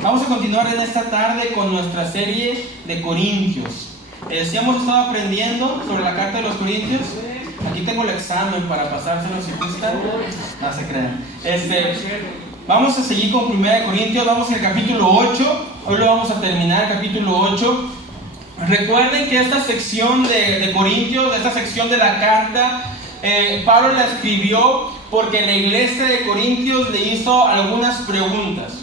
Vamos a continuar en esta tarde con nuestra serie de Corintios. Si hemos estado aprendiendo sobre la carta de los Corintios. Aquí tengo el examen para pasárselo si gustan. No se crean. Vamos a seguir con 1 Corintios. Vamos al capítulo 8. Hoy lo vamos a terminar, el capítulo 8. Recuerden que esta sección de Corintios, esta sección de la carta, Pablo la escribió porque la iglesia de Corintios le hizo algunas preguntas.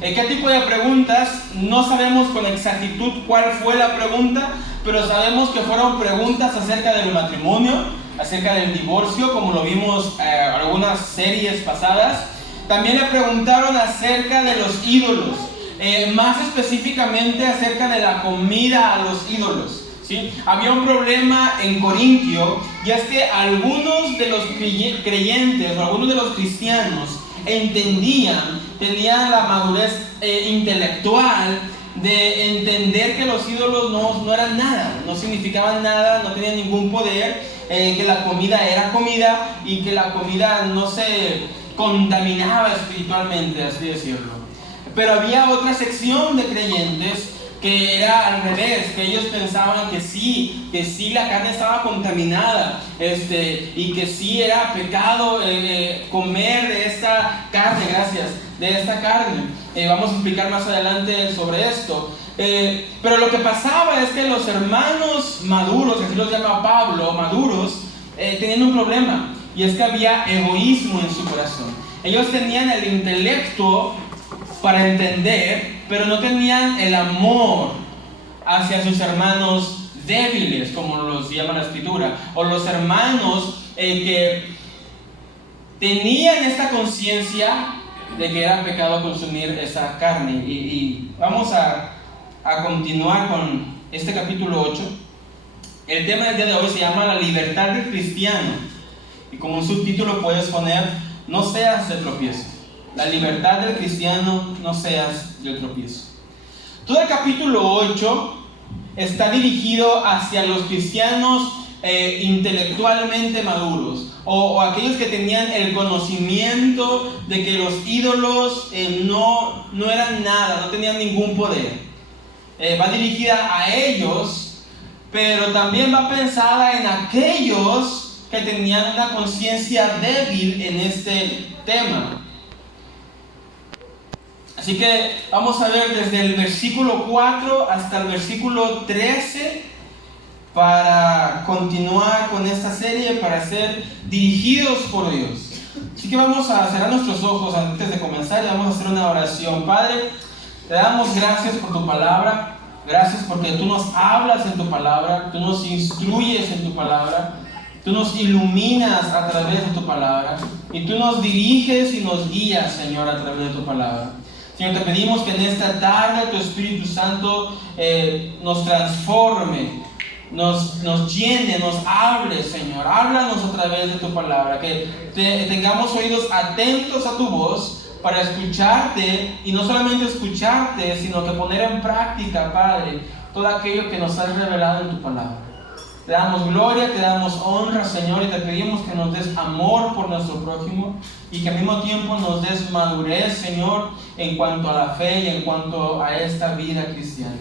¿Qué tipo de preguntas? No sabemos con exactitud cuál fue la pregunta, pero sabemos que fueron preguntas acerca del matrimonio, acerca del divorcio, como lo vimos en algunas series pasadas. También le preguntaron acerca de los ídolos, más específicamente acerca de la comida a los ídolos, ¿sí? Había un problema en Corintio, y es que algunos de los creyentes o algunos de los cristianos tenían la madurez intelectual de entender que los ídolos no eran nada, no significaban nada, no tenían ningún poder, que la comida era comida y que la comida no se contaminaba espiritualmente, así decirlo. Pero había otra sección de creyentes que era al revés, que ellos pensaban que sí la carne estaba contaminada, y que sí era pecado comer de esta carne, vamos a explicar más adelante sobre esto. Pero lo que pasaba es que los hermanos maduros, así los llama Pablo, maduros, tenían un problema, y es que había egoísmo en su corazón. Ellos tenían el intelecto para entender, pero no tenían el amor hacia sus hermanos débiles, como los llama la Escritura, o los hermanos que tenían esta conciencia de que era pecado consumir esa carne. Y vamos a continuar con este capítulo 8. El tema del día de hoy se llama la libertad del cristiano, y como un subtítulo puedes poner: no seas de tropiezo. La libertad del cristiano, no seas del tropiezo. Todo el capítulo 8 está dirigido hacia los cristianos intelectualmente maduros, o aquellos que tenían el conocimiento de que los ídolos no eran nada, no tenían ningún poder. Va dirigida a ellos, pero también va pensada en aquellos que tenían una conciencia débil en este tema. Así que vamos a ver desde el versículo 4 hasta el versículo 13 para continuar con esta serie, para ser dirigidos por Dios. Así que vamos a cerrar nuestros ojos antes de comenzar y vamos a hacer una oración. Padre, te damos gracias por tu palabra, gracias porque tú nos hablas en tu palabra, tú nos instruyes en tu palabra, tú nos iluminas a través de tu palabra, y tú nos diriges y nos guías, Señor, a través de tu palabra. Señor, te pedimos que en esta tarde tu Espíritu Santo nos transforme, nos llene, nos hable, Señor. Háblanos a través de tu palabra, que tengamos oídos atentos a tu voz para escucharte, y no solamente escucharte, sino que poner en práctica, Padre, todo aquello que nos has revelado en tu palabra. Te damos gloria, te damos honra, Señor, y te pedimos que nos des amor por nuestro prójimo, y que al mismo tiempo nos des madurez, Señor, en cuanto a la fe y en cuanto a esta vida cristiana.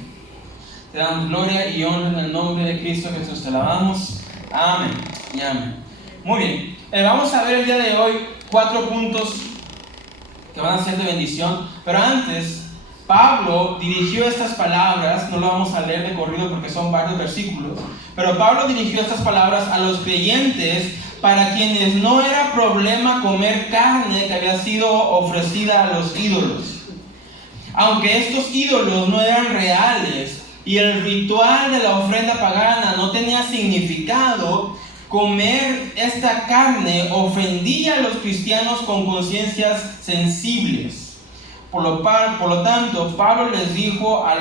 Te damos gloria y honra en el nombre de Cristo Jesús. Te alabamos. Amén y amén. Muy bien. Vamos a ver el día de hoy 4 puntos que van a ser de bendición. Pero antes, Pablo dirigió estas palabras, no lo vamos a leer de corrido porque son varios versículos, pero Pablo dirigió estas palabras a los creyentes para quienes no era problema comer carne que había sido ofrecida a los ídolos. Aunque estos ídolos no eran reales y el ritual de la ofrenda pagana no tenía significado, comer esta carne ofendía a los cristianos con conciencias sensibles. Por lo tanto, Pablo les dijo a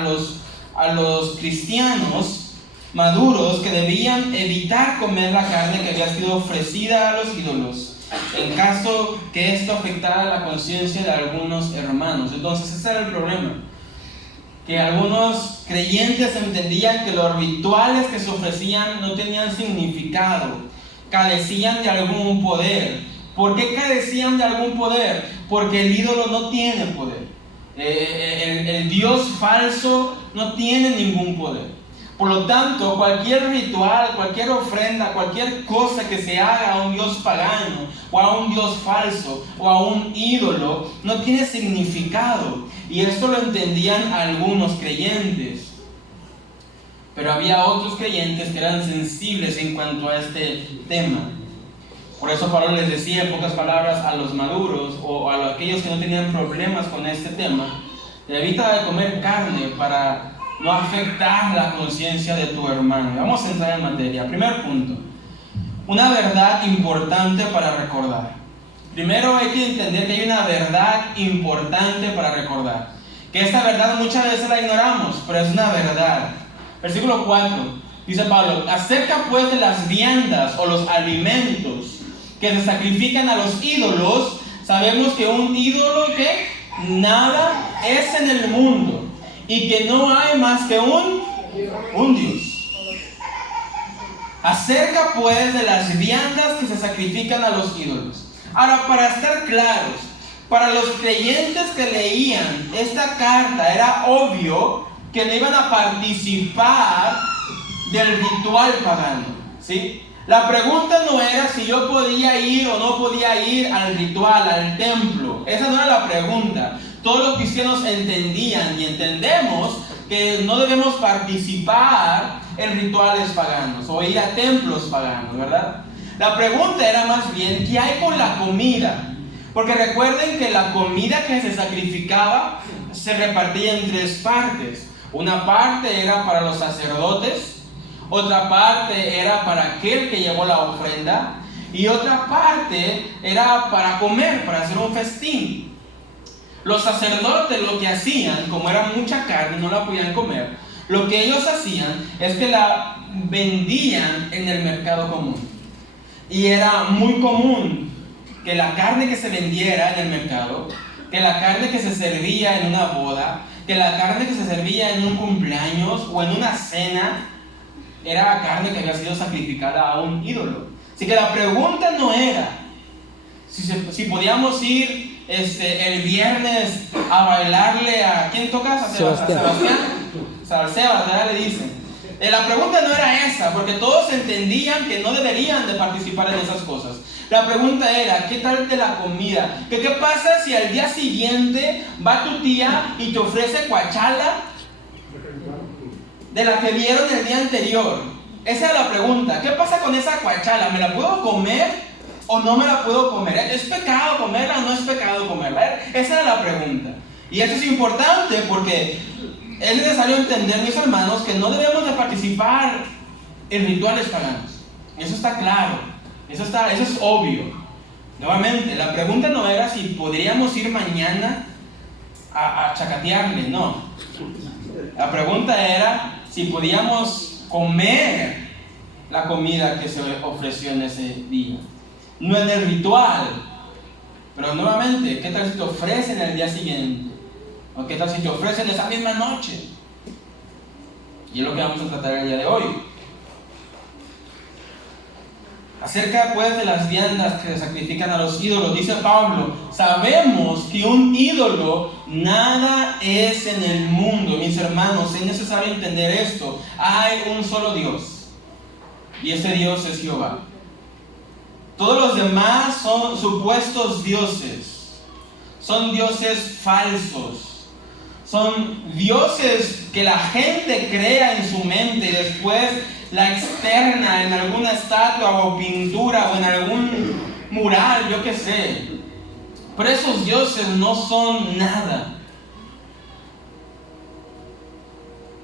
los cristianos maduros que debían evitar comer la carne que había sido ofrecida a los ídolos, en caso que esto afectara la conciencia de algunos hermanos. Entonces ese era el problema, que algunos creyentes entendían que los rituales que se ofrecían no tenían significado, carecían de algún poder. ¿Por qué carecían de algún poder? Porque el ídolo no tiene poder. El Dios falso no tiene ningún poder. Por lo tanto, cualquier ritual, cualquier ofrenda, cualquier cosa que se haga a un Dios pagano, o a un Dios falso, o a un ídolo, no tiene significado. Y esto lo entendían algunos creyentes. Pero había otros creyentes que eran sensibles en cuanto a este tema. Por eso Pablo les decía en pocas palabras a los maduros o a aquellos que no tenían problemas con este tema: evita de comer carne para no afectar la conciencia de tu hermano. Vamos a entrar en materia. Primer punto, una verdad importante para recordar. Primero hay que entender que hay una verdad importante para recordar. Que esta verdad muchas veces la ignoramos, pero es una verdad. Versículo 4, dice Pablo: acerca pues de las viandas o los alimentos que se sacrifican a los ídolos, sabemos que un ídolo que nada es en el mundo y que no hay más que un Dios. Acerca pues de las viandas que se sacrifican a los ídolos. Ahora, para estar claros, para los creyentes que leían esta carta era obvio que no iban a participar del ritual pagano, ¿sí? La pregunta no era si yo podía ir o no podía ir al ritual, al templo. Esa no era la pregunta. Todos los cristianos entendían y entendemos que no debemos participar en rituales paganos o ir a templos paganos, ¿verdad? La pregunta era más bien, ¿qué hay con la comida? Porque recuerden que la comida que se sacrificaba se repartía en tres partes. Una parte era para los sacerdotes, otra parte era para aquel que llevó la ofrenda, y otra parte era para comer, para hacer un festín. Los sacerdotes lo que hacían, como era mucha carne, no la podían comer, lo que ellos hacían es que la vendían en el mercado común. Y era muy común que la carne que se vendiera en el mercado, que la carne que se servía en una boda, que la carne que se servía en un cumpleaños o en una cena, era carne que había sido sacrificada a un ídolo. Así que la pregunta no era si podíamos ir el viernes a bailarle a... ¿Quién tocas? ¿A Sebastián? Sebas, ¿verdad? Le dicen. La pregunta no era esa, porque todos entendían que no deberían de participar en esas cosas. La pregunta era, ¿qué tal de la comida? ¿Qué pasa si al día siguiente va tu tía y te ofrece cuachala de la que vieron el día anterior? Esa es la pregunta. ¿Qué pasa con esa cuachala? ¿Me la puedo comer o no me la puedo comer? ¿Es pecado comerla o no es pecado comerla? Esa es la pregunta. Y esto es importante porque es necesario entender, mis hermanos, que no debemos de participar en rituales paganos. Eso está claro. Eso es obvio. Nuevamente, la pregunta no era si podríamos ir mañana a chacatearle, no. La pregunta era si podíamos comer la comida que se ofreció en ese día. No en el ritual, pero nuevamente, ¿qué tal si te ofrecen el día siguiente? ¿O qué tal si te ofrecen esa misma noche? Y es lo que vamos a tratar el día de hoy. Acerca pues de las viandas que se sacrifican a los ídolos, dice Pablo: sabemos que un ídolo nada es en el mundo. Mis hermanos, es necesario entender esto. Hay un solo Dios, y ese Dios es Jehová. Todos los demás son supuestos dioses, son dioses falsos, son dioses que la gente crea en su mente y después la externa en alguna estatua o pintura o en algún mural, yo qué sé. Pero esos dioses no son nada.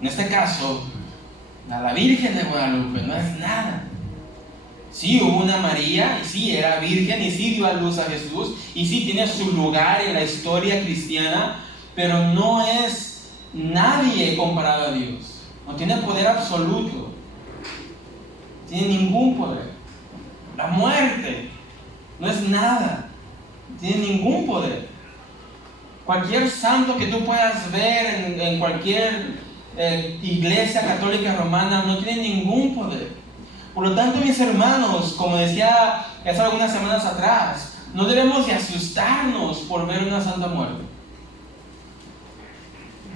En este caso, la Virgen de Guadalupe no es nada. Sí, hubo una María, y sí, era virgen, y sí dio a luz a Jesús, y sí tiene su lugar en la historia cristiana, pero no es nadie comparado a Dios. No tiene poder absoluto. No tiene ningún poder. La muerte no es nada. No tiene ningún poder. Cualquier santo que tú puedas ver en cualquier iglesia católica romana no tiene ningún poder. Por lo tanto, mis hermanos, como decía hace algunas semanas atrás, no debemos de asustarnos por ver una santa muerte.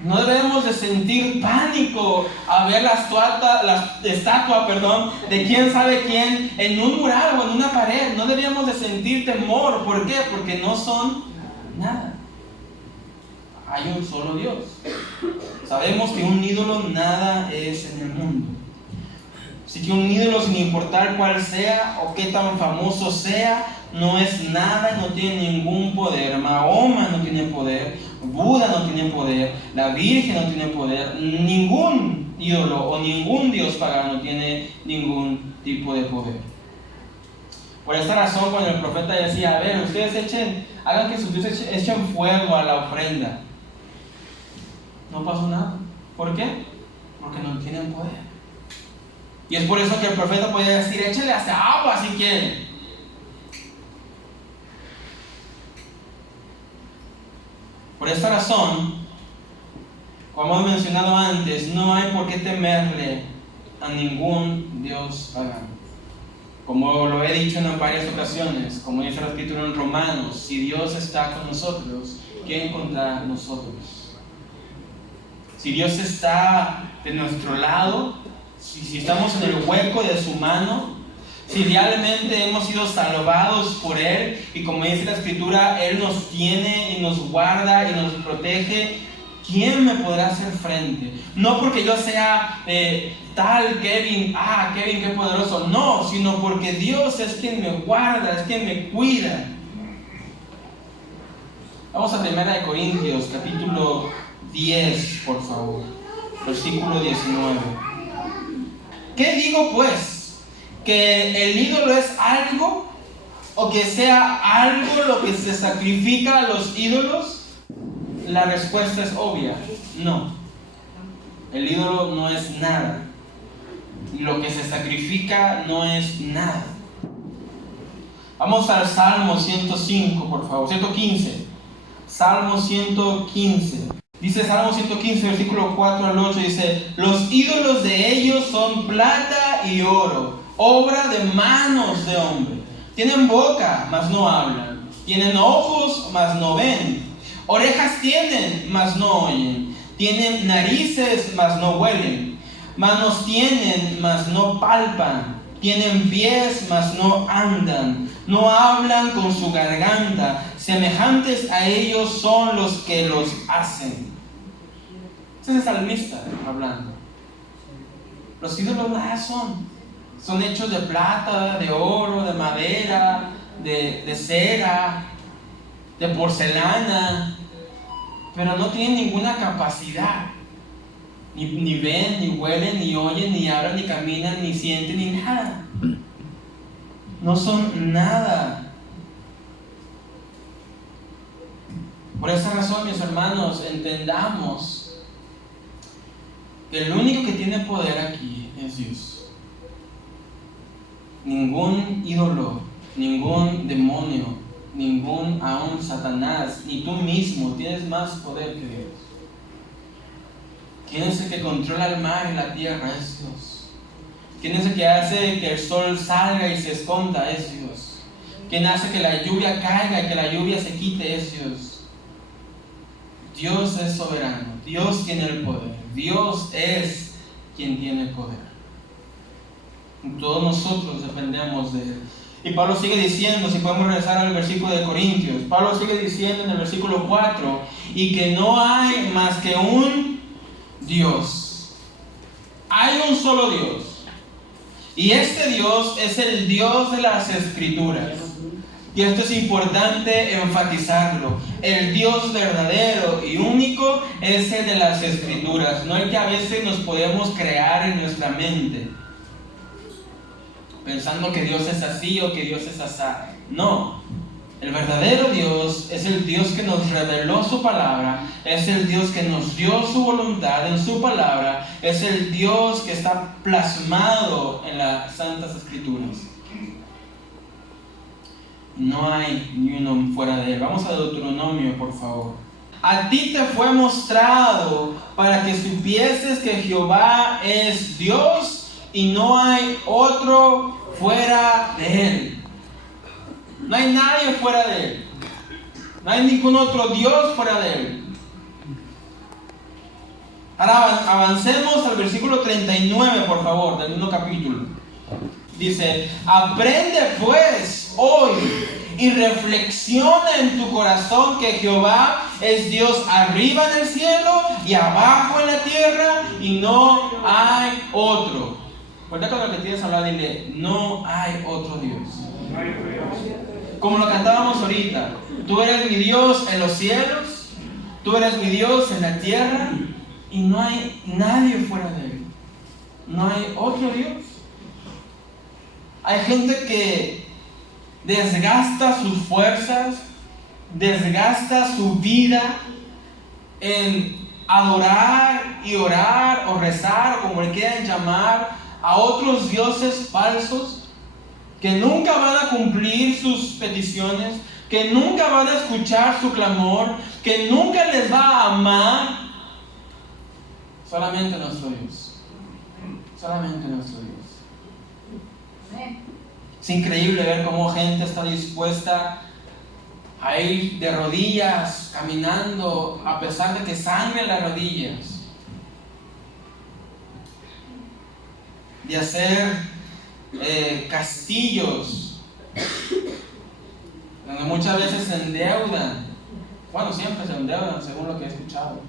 No debemos de sentir pánico a ver la estatua, de quién sabe quién en un mural o en una pared. No debemos de sentir temor. ¿Por qué? Porque no son nada. Hay un solo Dios. Sabemos que un ídolo nada es en el mundo. Así que un ídolo, sin importar cuál sea o qué tan famoso sea, no es nada, no tiene ningún poder. Mahoma no tiene poder, Buda no tiene poder, la Virgen no tiene poder, ningún ídolo o ningún dios pagano tiene ningún tipo de poder. Por esta razón, cuando el profeta decía, a ver, ustedes hagan que sus dioses echen fuego a la ofrenda, no pasó nada. ¿Por qué? Porque no tienen poder. Y es por eso que el profeta podía decir, échale hasta agua si quieren. Por esta razón, como hemos mencionado antes, no hay por qué temerle a ningún dios pagano. Como lo he dicho en varias ocasiones, como dice la escritura en Romanos, si Dios está con nosotros, ¿quién contra nosotros? Si Dios está de nuestro lado, si estamos en el hueco de su mano, si realmente hemos sido salvados por Él, y como dice la escritura, Él nos tiene y nos guarda y nos protege, ¿quién me podrá hacer frente? No porque yo sea tal Kevin, Kevin qué poderoso, no, sino porque Dios es quien me guarda, es quien me cuida. Vamos a 1 Corintios, capítulo 10, por favor, versículo 19. ¿Qué digo pues? ¿Que el ídolo es algo? ¿O que sea algo lo que se sacrifica a los ídolos? La respuesta es obvia, no. El ídolo no es nada. Lo que se sacrifica no es nada. Vamos al Salmo 105, por favor, 115. Salmo 115. Dice Salmo 115, versículo 4 al 8, dice, los ídolos de ellos son plata y oro, obra de manos de hombre. Tienen boca, mas no hablan. Tienen ojos, mas no ven. Orejas tienen, mas no oyen. Tienen narices, mas no huelen. Manos tienen, mas no palpan. Tienen pies, mas no andan. No hablan con su garganta. Semejantes a ellos son los que los hacen. Ese es el salmista hablando. Los ídolos nada son. Son hechos de plata, de oro, de madera, de cera, de porcelana, pero no tienen ninguna capacidad. Ni ven, ni huelen, ni oyen, ni hablan, ni caminan, ni sienten, ni nada. No son nada. Por esa razón, mis hermanos, entendamos que el único que tiene poder aquí es Dios. Ningún ídolo, ningún demonio, ningún aún Satanás, ni tú mismo tienes más poder que Dios. ¿Quién es el que controla el mar y la tierra? Es Dios. ¿Quién es el que hace que el sol salga y se esconda? Es Dios. ¿Quién hace que la lluvia caiga y que la lluvia se quite? Es Dios. Dios es soberano. Dios tiene el poder. Dios es quien tiene el poder. Todos nosotros dependemos de Él. Y Pablo sigue diciendo, si podemos regresar al versículo de Corintios, Pablo sigue diciendo en el versículo 4, y que no hay más que un Dios. Hay un solo Dios. Y este Dios es el Dios de las Escrituras. Y esto es importante enfatizarlo. El Dios verdadero y único es el de las Escrituras. No el que a veces nos podemos crear en nuestra mente, pensando que Dios es así o que Dios es asá. No. El verdadero Dios es el Dios que nos reveló su palabra, es el Dios que nos dio su voluntad en su palabra, es el Dios que está plasmado en las Santas Escrituras. No hay ni uno fuera de Él. Vamos a Deuteronomio, por favor. A ti te fue mostrado para que supieses que Jehová es Dios y no hay otro fuera de Él. No hay nadie fuera de Él. No hay ningún otro Dios fuera de Él. Ahora avancemos al versículo 39, por favor, del mismo capítulo. Dice: aprende pues hoy y reflexiona en tu corazón que Jehová es Dios arriba en el cielo y abajo en la tierra, y no hay otro. Recuerda con lo que tienes hablado, dile: no hay otro Dios. Como lo cantábamos ahorita: tú eres mi Dios en los cielos, tú eres mi Dios en la tierra, y no hay nadie fuera de él. No hay otro Dios. Hay gente que desgasta sus fuerzas, desgasta su vida en adorar y orar o rezar, o como le quieran llamar, a otros dioses falsos que nunca van a cumplir sus peticiones, que nunca van a escuchar su clamor, que nunca les va a amar. Solamente nuestro Dios. Solamente nuestro Dios. Es increíble ver cómo gente está dispuesta a ir de rodillas, caminando, a pesar de que sangren las rodillas. De hacer castillos, donde muchas veces se endeudan. Bueno, siempre se endeudan, según lo que he escuchado,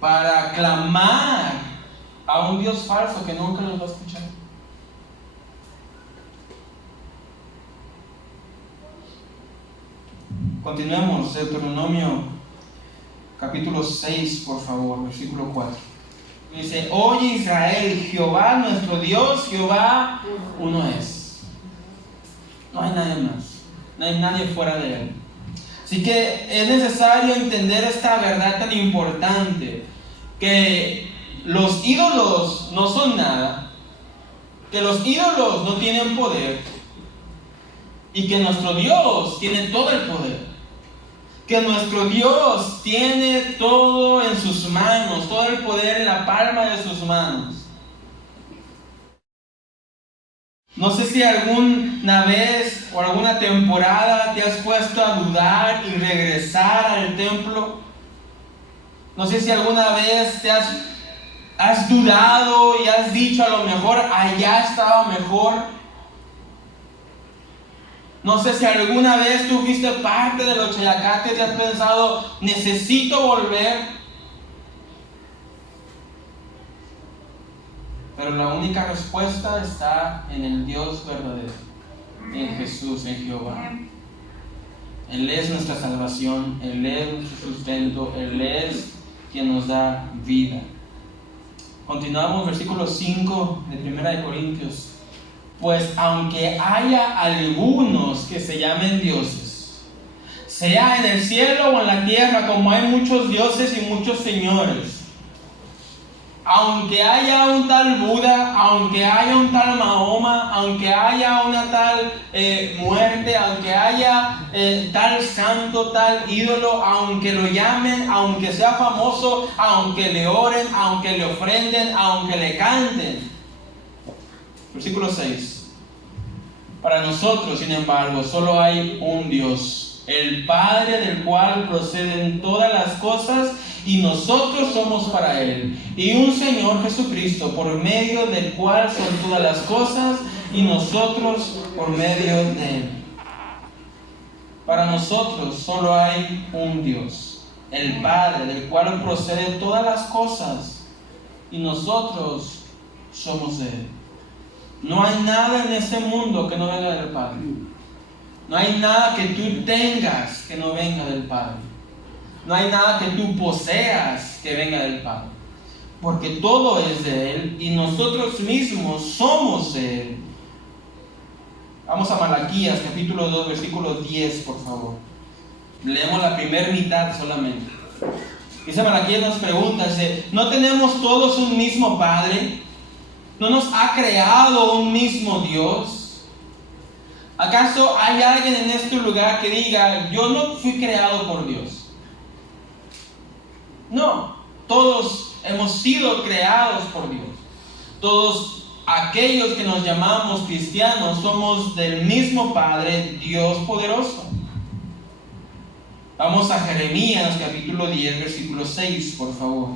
para clamar a un Dios falso que nunca los va a escuchar. Continuemos, Deuteronomio capítulo 6, por favor, versículo 4. Dice: oye Israel, Jehová nuestro Dios, Jehová uno es. No hay nadie más, no hay nadie fuera de él. Así que es necesario entender esta verdad tan importante, que los ídolos no son nada, que los ídolos no tienen poder, y que nuestro Dios tiene todo el poder. Que nuestro Dios tiene todo en sus manos, todo el poder en la palma de sus manos. No sé si alguna vez o alguna temporada te has puesto a dudar y regresar al templo. No sé si alguna vez te has dudado y has dicho: a lo mejor allá estaba mejor. No sé si alguna vez tú fuiste parte de los Chelacates y has pensado: necesito volver. Pero la única respuesta está en el Dios verdadero, en Jesús, en Jehová. Él es nuestra salvación, Él es nuestro sustento, Él es quien nos da vida. Continuamos, versículo 5 de 1 Corintios. Pues aunque haya algunos que se llamen dioses, sea en el cielo o en la tierra, como hay muchos dioses y muchos señores, aunque haya un tal Buda, aunque haya un tal Mahoma, aunque haya una tal muerte, aunque haya tal santo, tal ídolo, aunque lo llamen, aunque sea famoso, aunque le oren, aunque le ofrenden, aunque le canten. Versículo 6. Para nosotros, sin embargo, solo hay un Dios, el Padre, del cual proceden todas las cosas, y nosotros somos para Él, y un Señor Jesucristo, por medio del cual son todas las cosas, y nosotros por medio de Él. Para nosotros solo hay un Dios, el Padre, del cual proceden todas las cosas, y nosotros somos de Él. No hay nada en este mundo que no venga del Padre. No hay nada que tú tengas que no venga del Padre. No hay nada que tú poseas que venga del Padre. Porque todo es de Él y nosotros mismos somos de Él. Vamos a Malaquías capítulo 2, versículo 10, por favor. Leemos la primera mitad solamente. Dice Malaquías, nos pregunta, dice: ¿no tenemos todos un mismo Padre? ¿No nos ha creado un mismo Dios? ¿Acaso hay alguien en este lugar que diga: yo no fui creado por Dios? No, todos hemos sido creados por Dios. Todos aquellos que nos llamamos cristianos somos del mismo Padre, Dios poderoso. Vamos a Jeremías capítulo 10, versículo 6, por favor.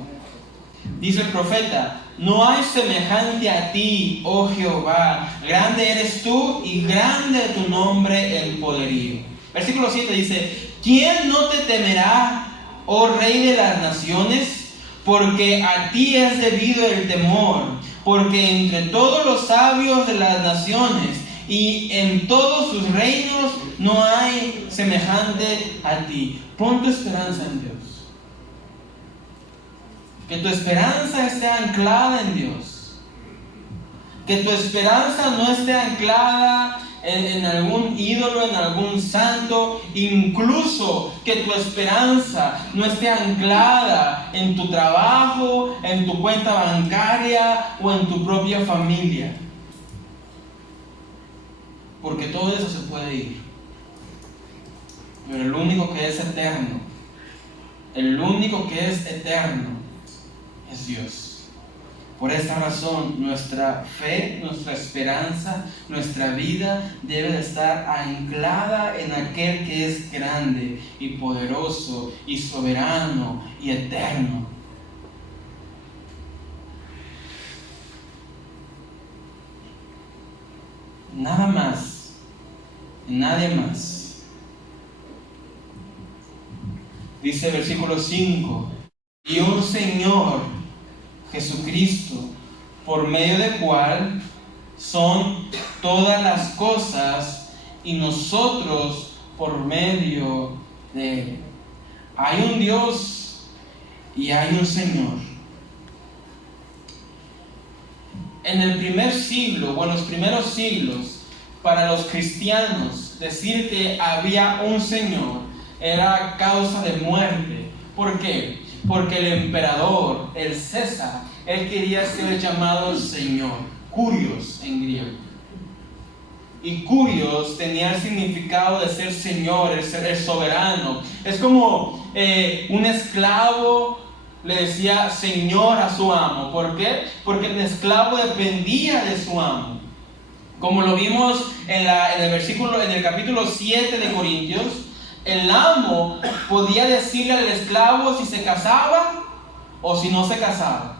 Dice el profeta: no hay semejante a ti, oh Jehová, grande eres tú y grande tu nombre en poderío. Versículo 7 dice: ¿quién no te temerá, oh Rey de las naciones? Porque a ti es debido el temor, porque entre todos los sabios de las naciones y en todos sus reinos no hay semejante a ti. Pon tu esperanza en Dios. Que tu esperanza esté anclada en Dios. Que tu esperanza no esté anclada en algún ídolo, en algún santo. Incluso que tu esperanza no esté anclada en tu trabajo, en tu cuenta bancaria o en tu propia familia. Porque todo eso se puede ir. Pero el único que es eterno, el único que es eterno, es Dios. Por esta razón, nuestra fe, nuestra esperanza, nuestra vida debe de estar anclada en aquel que es grande y poderoso y soberano y eterno. Nada más, nadie más. Dice el versículo 5: y un Señor Jesucristo, por medio del cual son todas las cosas, y nosotros por medio de Él. Hay un Dios y hay un Señor. En el primer siglo, o en los primeros siglos, para los cristianos, decir que había un Señor era causa de muerte. ¿Por qué? Porque el emperador, el César, él quería ser llamado Señor, Kurios en griego. Y Kurios tenía el significado de ser Señor, el soberano. Es como un esclavo le decía Señor a su amo. ¿Por qué? Porque el esclavo dependía de su amo. Como lo vimos en el capítulo 7 de Corintios, el amo podía decirle al esclavo si se casaba o si no se casaba,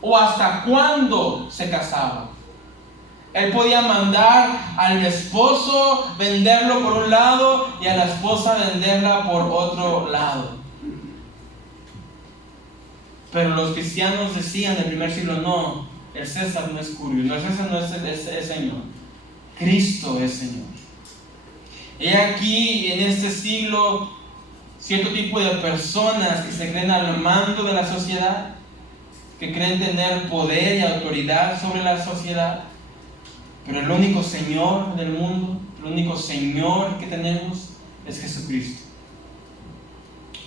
o hasta cuándo se casaba. Él podía mandar al esposo venderlo por un lado y a la esposa venderla por otro lado. Pero los cristianos decían en el primer siglo: no, el César no es Curio, no, el César no es Señor, Cristo es Señor. He aquí en este siglo cierto tipo de personas que se creen al mando de la sociedad, que creen tener poder y autoridad sobre la sociedad, pero el único Señor del mundo, el único Señor que tenemos es Jesucristo.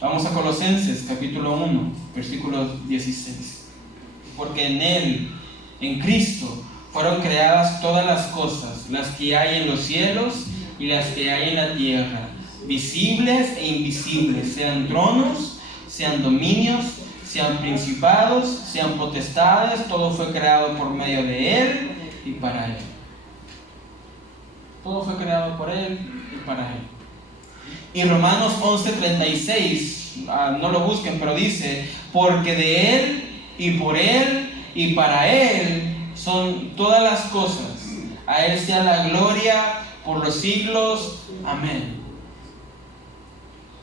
Vamos a Colosenses capítulo 1, versículo 16. Porque en Él, en Cristo, fueron creadas todas las cosas, las que hay en los cielos y las que hay en la tierra, visibles e invisibles, sean tronos, sean dominios, sean principados, sean potestades. Todo fue creado por medio de Él y para Él. Todo fue creado por Él y para Él. Y Romanos 11:36, no lo busquen, pero dice: porque de Él y por Él y para Él son todas las cosas. A Él sea la gloria por los siglos. Amén.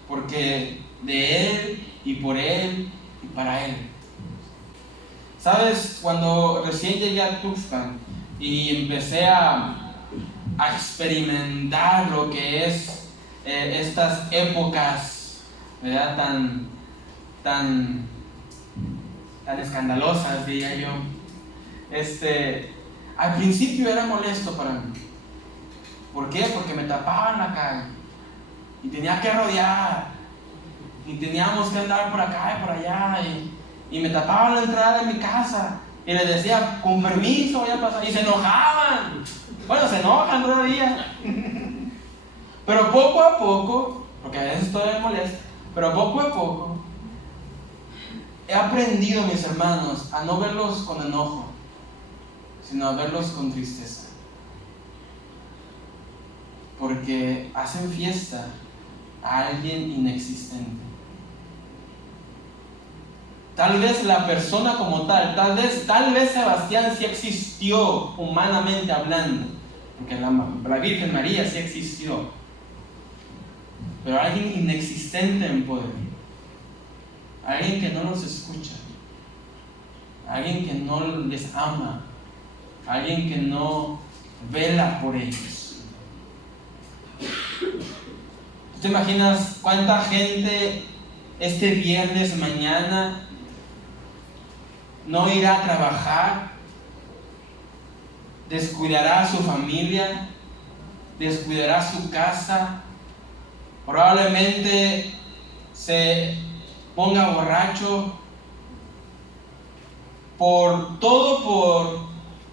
Porque de Él y por Él y para Él. ¿Sabes? Cuando recién llegué a Tuxpan y empecé a experimentar lo que es estas épocas, ¿verdad? Tan escandalosas, diría yo. Al principio era molesto para mí. ¿Por qué? Porque me tapaban la calle y tenía que rodear y teníamos que andar por acá y por allá y me tapaban la entrada de mi casa y les decía: con permiso, voy a pasar, y se enojaban. Bueno, se enojan todavía. Pero poco a poco, porque a veces todavía me molesta, pero poco a poco he aprendido, mis hermanos, a no verlos con enojo, sino a verlos con tristeza. Porque hacen fiesta a alguien inexistente. Tal vez la persona como tal, tal vez Sebastián sí existió humanamente hablando, porque la Virgen María sí existió, pero alguien inexistente en poder, alguien que no los escucha, alguien que no les ama, alguien que no vela por ellos. ¿Te imaginas cuánta gente este viernes mañana no irá a trabajar, descuidará a su familia, descuidará su casa, probablemente se ponga borracho, por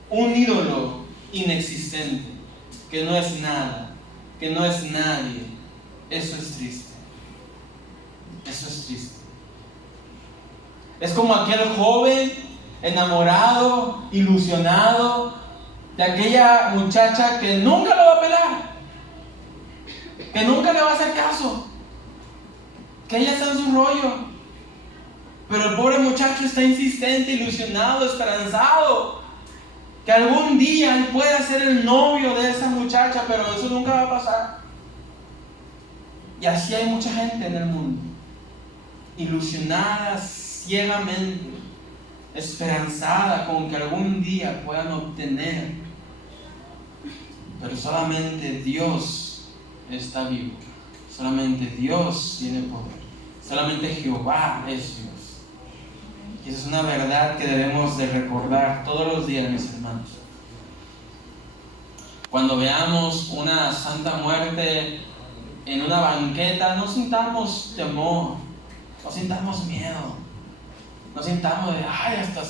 un ídolo inexistente, que no es nada, que no es nadie? Eso es triste. Eso es triste. Es como aquel joven enamorado, ilusionado de aquella muchacha que nunca lo va a pelar, que nunca le va a hacer caso, que ella está en su rollo. Pero el pobre muchacho está insistente, ilusionado, esperanzado, que algún día él pueda ser el novio de esa muchacha, pero eso nunca va a pasar. Y así hay mucha gente en el mundo, ilusionada ciegamente, esperanzada con que algún día puedan obtener, pero solamente Dios está vivo, solamente Dios tiene poder, solamente Jehová es Dios. Y esa es una verdad que debemos de recordar todos los días, mis hermanos. Cuando veamos una santa muerte en una banqueta, no sintamos temor, no sintamos miedo, no sintamos de, ay, hasta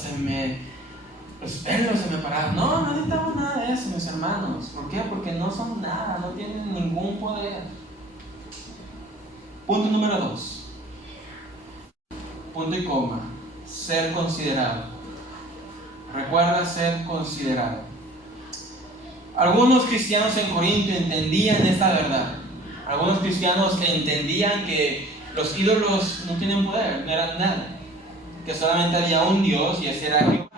los pelos se me pararon. No sintamos nada de eso, mis hermanos. ¿Por qué? Porque no son nada, no tienen ningún poder. Punto número 2. Punto y coma. Ser considerado. Recuerda ser considerado. Algunos cristianos en Corinto entendían esta verdad. Algunos cristianos entendían que los ídolos no tienen poder, no eran nada, que solamente había un Dios y ese era Jehová.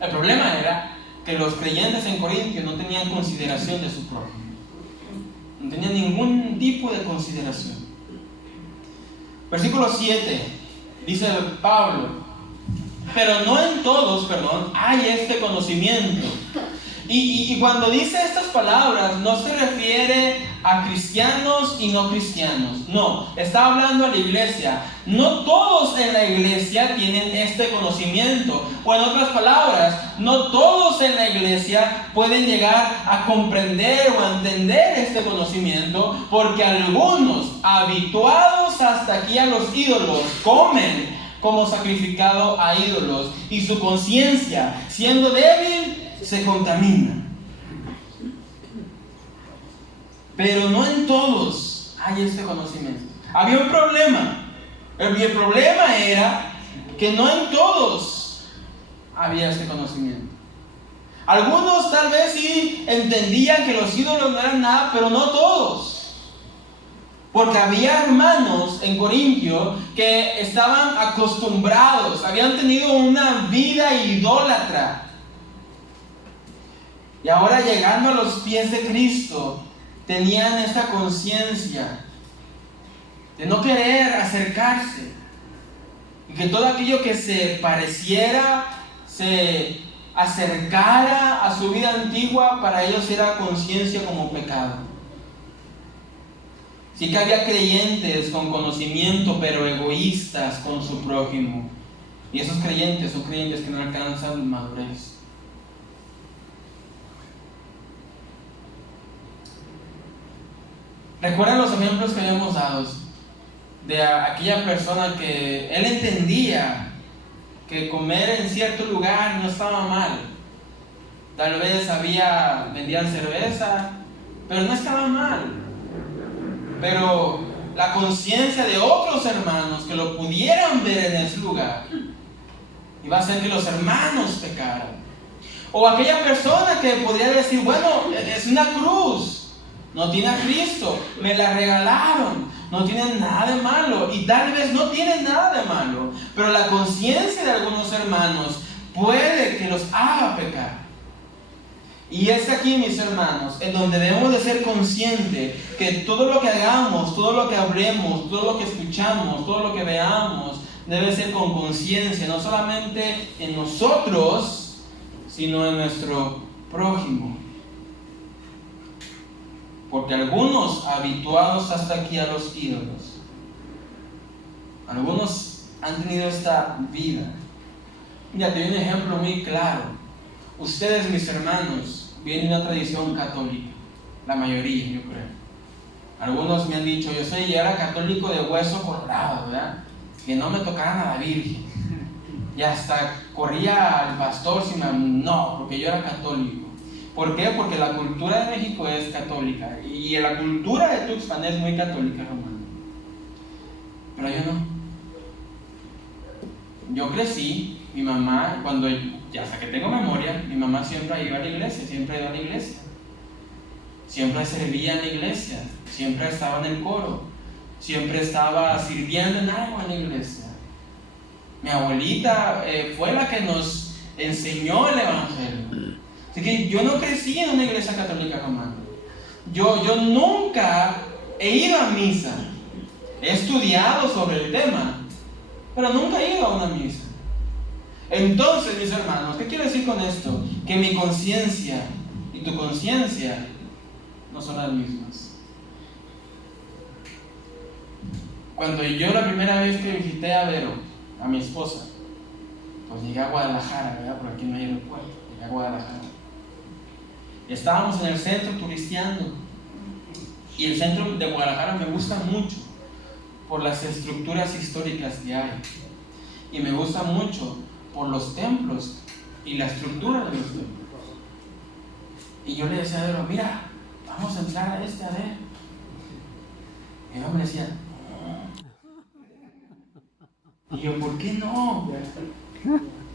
El problema era que los creyentes en Corinto no tenían consideración de su prójimo, no tenían ningún tipo de consideración. Versículo 7, dice Pablo: pero no en todos, hay este conocimiento. Y cuando dice estas palabras, no se refiere a cristianos y no cristianos. No, está hablando a la iglesia. No todos en la iglesia tienen este conocimiento. O en otras palabras, no todos en la iglesia pueden llegar a comprender o a entender este conocimiento, porque algunos, habituados hasta aquí a los ídolos, comen como sacrificado a ídolos, y su conciencia, siendo débil, se contamina. Pero no en todos hay este conocimiento. Había un problema. El problema era que no en todos había este conocimiento. Algunos tal vez sí entendían que los ídolos no eran nada, pero no todos. Porque había hermanos en Corintio que estaban acostumbrados, habían tenido una vida idólatra. Y ahora, llegando a los pies de Cristo, tenían esta conciencia de no querer acercarse, y que todo aquello que se pareciera, se acercara a su vida antigua, para ellos era conciencia como pecado. Sí que había creyentes con conocimiento, pero egoístas con su prójimo, y esos creyentes son creyentes que no alcanzan madurez. ¿Recuerdan los ejemplos que habíamos dado de aquella persona que él entendía que comer en cierto lugar no estaba mal? Tal vez vendían cerveza, pero no estaba mal. Pero la conciencia de otros hermanos que lo pudieran ver en ese lugar iba a hacer que los hermanos pecaran. O aquella persona que podría decir, bueno, es una cruz, no tiene a Cristo, me la regalaron, no tiene nada de malo, y tal vez no tiene nada de malo, pero la conciencia de algunos hermanos puede que los haga pecar. Y es aquí, mis hermanos, en donde debemos de ser conscientes que todo lo que hagamos, todo lo que hablemos, todo lo que escuchamos, todo lo que veamos, debe ser con conciencia, no solamente en nosotros, sino en nuestro prójimo. Porque algunos, habituados hasta aquí a los ídolos, algunos han tenido esta vida. Mira, te doy un ejemplo muy claro. Ustedes, mis hermanos, vienen de una tradición católica, la mayoría, yo creo. Algunos me han dicho, yo era católico de hueso colorado, ¿verdad? Que no me tocaran a la Virgen. Y hasta corría al pastor no, porque yo era católico. ¿Por qué? Porque la cultura de México es católica y la cultura de Tuxpan es muy católica, hermano. Pero yo no. Yo crecí, mi mamá, hasta que tengo memoria, mi mamá siempre iba a la iglesia, siempre iba a la iglesia. Siempre servía en la iglesia, siempre estaba en el coro, siempre estaba sirviendo en algo en la iglesia. Mi abuelita fue la que nos enseñó el evangelio. Así que yo no crecí en una iglesia católica, hermano. Yo nunca he ido a misa. He estudiado sobre el tema, pero nunca he ido a una misa. Entonces, mis hermanos, ¿qué quiero decir con esto? Que mi conciencia y tu conciencia no son las mismas. Cuando yo la primera vez que visité a Vero, a mi esposa, pues llegué a Guadalajara, ¿verdad? Por aquí no hay aeropuerto, llegué a Guadalajara. Estábamos en el centro turisteando, y el centro de Guadalajara me gusta mucho por las estructuras históricas que hay, y me gusta mucho por los templos y la estructura de los templos. Y yo le decía a Vero, mira, vamos a entrar a ver. Y ella me decía, no. Y yo, ¿por qué no?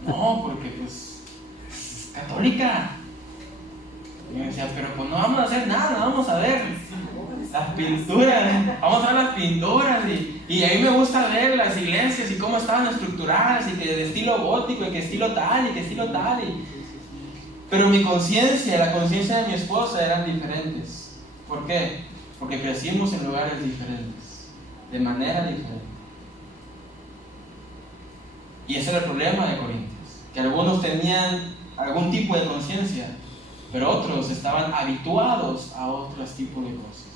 No, porque pues es católica. Y me decía, pero pues no vamos a hacer nada, vamos a ver las pinturas, vamos a ver las pinturas. Y a mí me gusta ver las iglesias y cómo estaban estructuradas, y que de estilo gótico, y que estilo tal, y que estilo tal. Pero mi conciencia, la conciencia de mi esposa eran diferentes. ¿Por qué? Porque crecimos en lugares diferentes, de manera diferente. Y ese era el problema de Corintios, que algunos tenían algún tipo de conciencia, pero otros estaban habituados a otros tipos de cosas.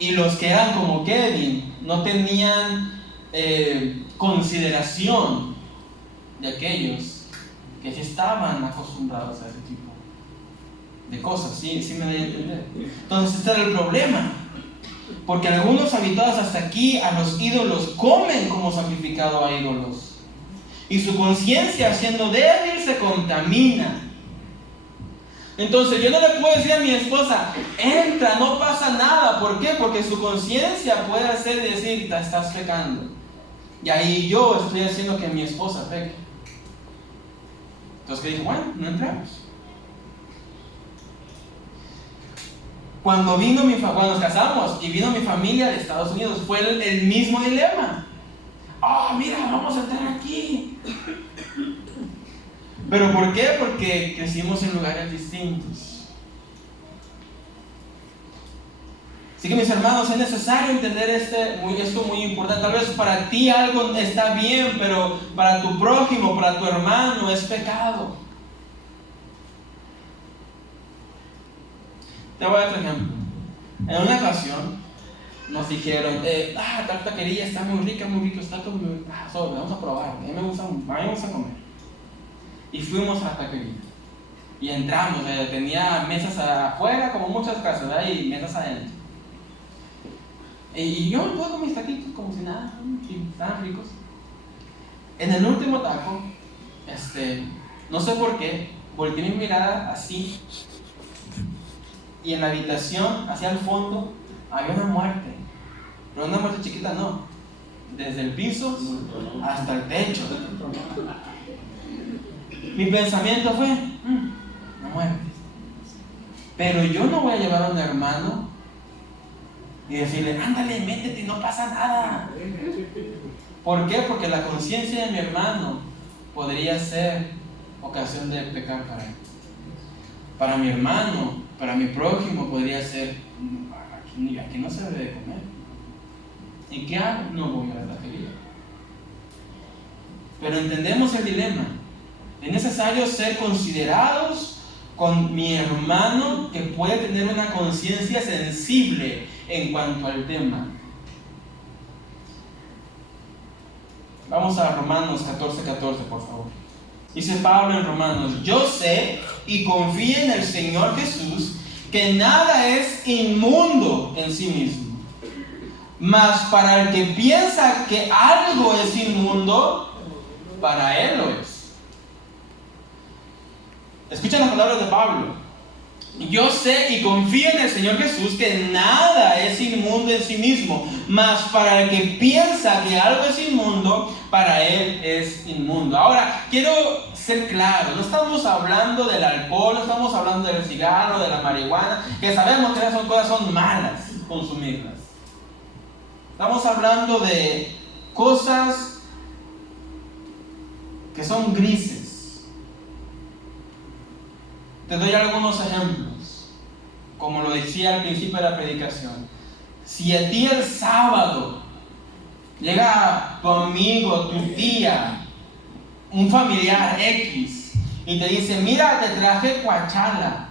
Y los que eran como Kevin no tenían consideración de aquellos que sí estaban acostumbrados a ese tipo de cosas. ¿Sí me doy a entender? Entonces este era el problema, porque algunos habituados hasta aquí a los ídolos comen como sacrificado a ídolos, y su conciencia, siendo débil, se contamina. Entonces yo no le puedo decir a mi esposa, entra, no pasa nada. ¿Por qué? Porque su conciencia puede hacer decir, te estás pecando. Y ahí yo estoy haciendo que mi esposa peque. Entonces que dije, bueno, no entramos. Cuando nos casamos y vino mi familia de Estados Unidos, fue el mismo dilema. Mira, vamos a entrar aquí. ¿Pero por qué? Porque crecimos en lugares distintos. Así que, mis hermanos, es necesario entender esto muy importante. Tal vez para ti algo está bien, pero para tu prójimo, para tu hermano, es pecado. Te voy a dar otro ejemplo. En una ocasión nos dijeron, tal taquería está muy rica, está todo muy... vamos a probar, a mí me gusta comer. Y fuimos a la taquería. Y entramos, tenía mesas afuera, como muchas casas, ¿verdad? Y mesas adentro. Y yo me puedo comer mis taquitos como si nada, y estaban ricos. En el último taco, no sé por qué, volteé mi mirada así. Y en la habitación, hacia el fondo, había una muerte. Pero una muerte chiquita no. Desde el piso hasta el techo. Mi pensamiento fue, no muerte. Pero yo no voy a llevar a un hermano y decirle, ándale, métete, no pasa nada. ¿Por qué? Porque la conciencia de mi hermano podría ser ocasión de pecar para él. Para mi hermano, para mi prójimo podría ser, aquí no se debe de comer. ¿Y qué hago? No voy a la taquería. Pero entendemos el dilema. Es necesario ser considerados con mi hermano que puede tener una conciencia sensible en cuanto al tema. Vamos a Romanos 14:14, por favor. Dice Pablo en Romanos: yo sé y confío en el Señor Jesús que nada es inmundo en sí mismo, mas para el que piensa que algo es inmundo, para él lo es. Escuchen las palabras de Pablo. Yo sé y confío en el Señor Jesús que nada es inmundo en sí mismo, mas para el que piensa que algo es inmundo, para él es inmundo. Ahora, quiero ser claro, no estamos hablando del alcohol, no estamos hablando del cigarro, de la marihuana, que sabemos que esas son malas consumirlas. Estamos hablando de cosas que son grises. Te doy algunos ejemplos, como lo decía al principio de la predicación. Si a ti el sábado llega tu amigo, tu tía, un familiar X, y te dice, mira, te traje guachala.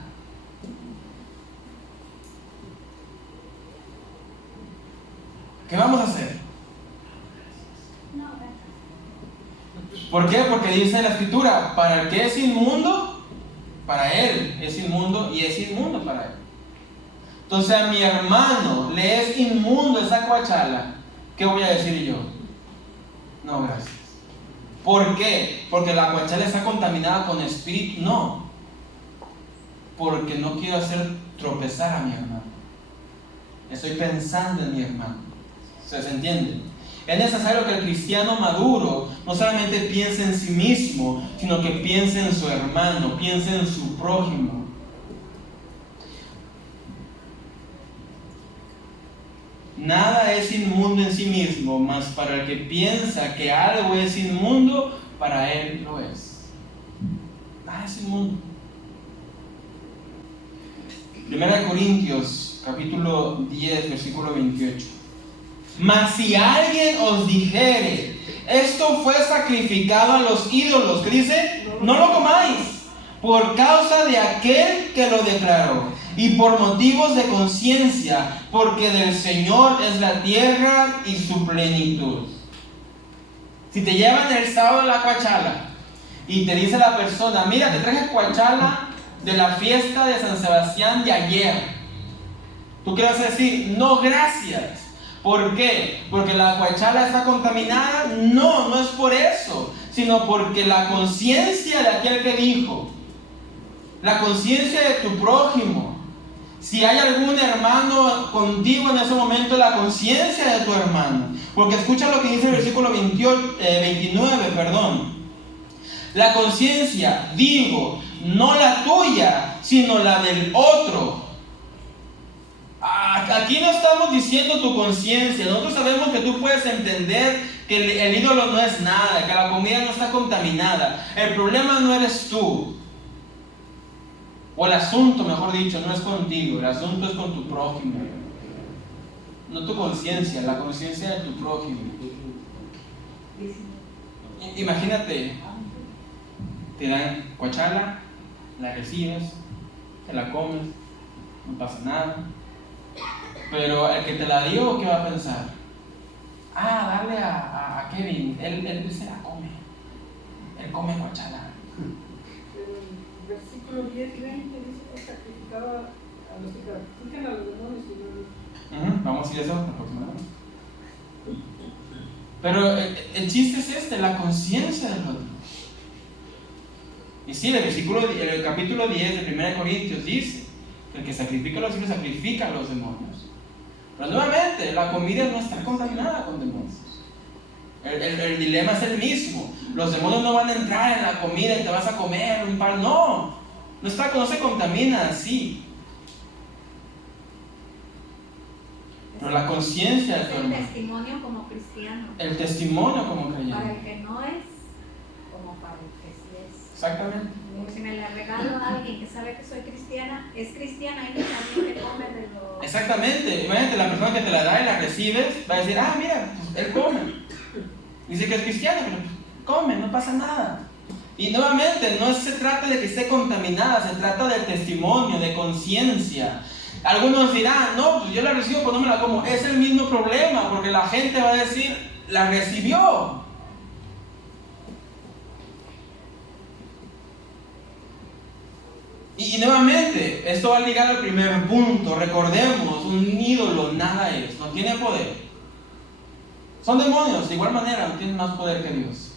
¿Qué vamos a hacer? ¿Por qué? Porque dice la Escritura, para el que es inmundo, para él es inmundo y es inmundo para él. Entonces a mi hermano le es inmundo esa guachala. ¿Qué voy a decir yo? No, gracias. ¿Por qué? Porque la guachala está contaminada con espíritu. No. Porque no quiero hacer tropezar a mi hermano. Estoy pensando en mi hermano. ¿Se entiende? Es necesario que el cristiano maduro no solamente piense en sí mismo, sino que piense en su hermano, piense en su prójimo. Nada es inmundo en sí mismo, mas para el que piensa que algo es inmundo, para él lo es. Nada es inmundo. 1 Corintios, capítulo 10, versículo 28. Mas si alguien os dijere, esto fue sacrificado a los ídolos, ¿qué dice? No lo comáis, por causa de aquel que lo declaró, y por motivos de conciencia, porque del Señor es la tierra y su plenitud. Si te llevan el sábado a la guachala, y te dice la persona, mira, te traje guachala de la fiesta de San Sebastián de ayer, tú quieres decir, no, gracias. ¿Por qué? ¿Porque la guachala está contaminada? No, no es por eso, sino porque la conciencia de aquel que dijo, la conciencia de tu prójimo, si hay algún hermano contigo en ese momento, la conciencia de tu hermano, porque escucha lo que dice el versículo 29, la conciencia, digo, no la tuya, sino la del otro. Aquí no estamos diciendo tu conciencia. Nosotros sabemos que tú puedes entender que el ídolo no es nada, que la comida no está contaminada. El problema no eres tú, o el asunto, mejor dicho, no es contigo. El asunto es con tu prójimo, no tu conciencia, la conciencia de tu prójimo. Imagínate, te dan guachala, la recibes, te la comes, no pasa nada. Pero el que te la dio, ¿qué va a pensar? Dale a Kevin, él se la come. Él come guachala. El versículo 10 y 20 dice que sacrificaba a los que sacrifican a los demonios. Vamos a ir a eso aproximadamente. Pero el chiste es la conciencia de los demás. Y sí, el capítulo 10 de 1 Corintios dice que el que sacrifica a los hijos sacrifica a los demonios. Pero nuevamente, la comida no está contaminada con demonios. El dilema es el mismo. Los demonios no van a entrar en la comida y te vas a comer un pan. No se contamina así. pero la conciencia de tu hermano. El testimonio como cristiano. El testimonio como creyente. Para el que no es, como para el que sí es. Exactamente. Porque si me la regalo a alguien que sabe que soy cristiana, es cristiana y no también que come de lo... Exactamente. Imagínate, la persona que te la da y la recibes va a decir, ah, mira, pues, él come. Dice que es cristiano, pero come, no pasa nada. Y nuevamente, no se trata de que esté contaminada, se trata de testimonio, de conciencia. Algunos dirán, no, pues yo la recibo, pero no me la como. Es el mismo problema, porque la gente va a decir, la recibió. Y nuevamente, esto va ligado al primer punto. Recordemos, un ídolo nada es, no tiene poder. Son demonios, de igual manera, no tienen más poder que Dios.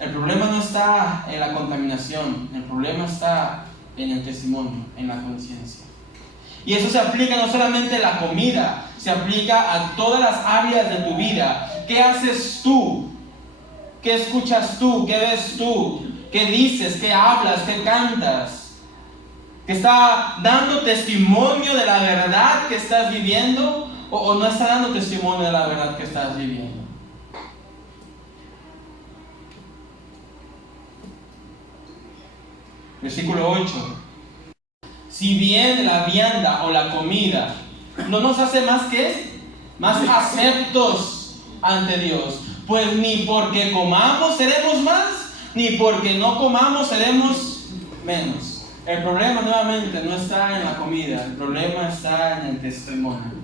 El problema no está en la contaminación, el problema está en el testimonio, en la conciencia. Y eso se aplica no solamente a la comida, se aplica a todas las áreas de tu vida. ¿Qué haces tú? ¿Qué escuchas tú? ¿Qué ves tú? ¿Qué dices? ¿Qué hablas? ¿Qué cantas? ¿Que está dando testimonio de la verdad que estás viviendo? ¿O no está dando testimonio de la verdad que estás viviendo? Versículo 8. Si bien la vianda o la comida no nos hace más aceptos ante Dios, pues ni porque comamos seremos más, ni porque no comamos seremos menos. El problema nuevamente no está en la comida, el problema está en el testimonio.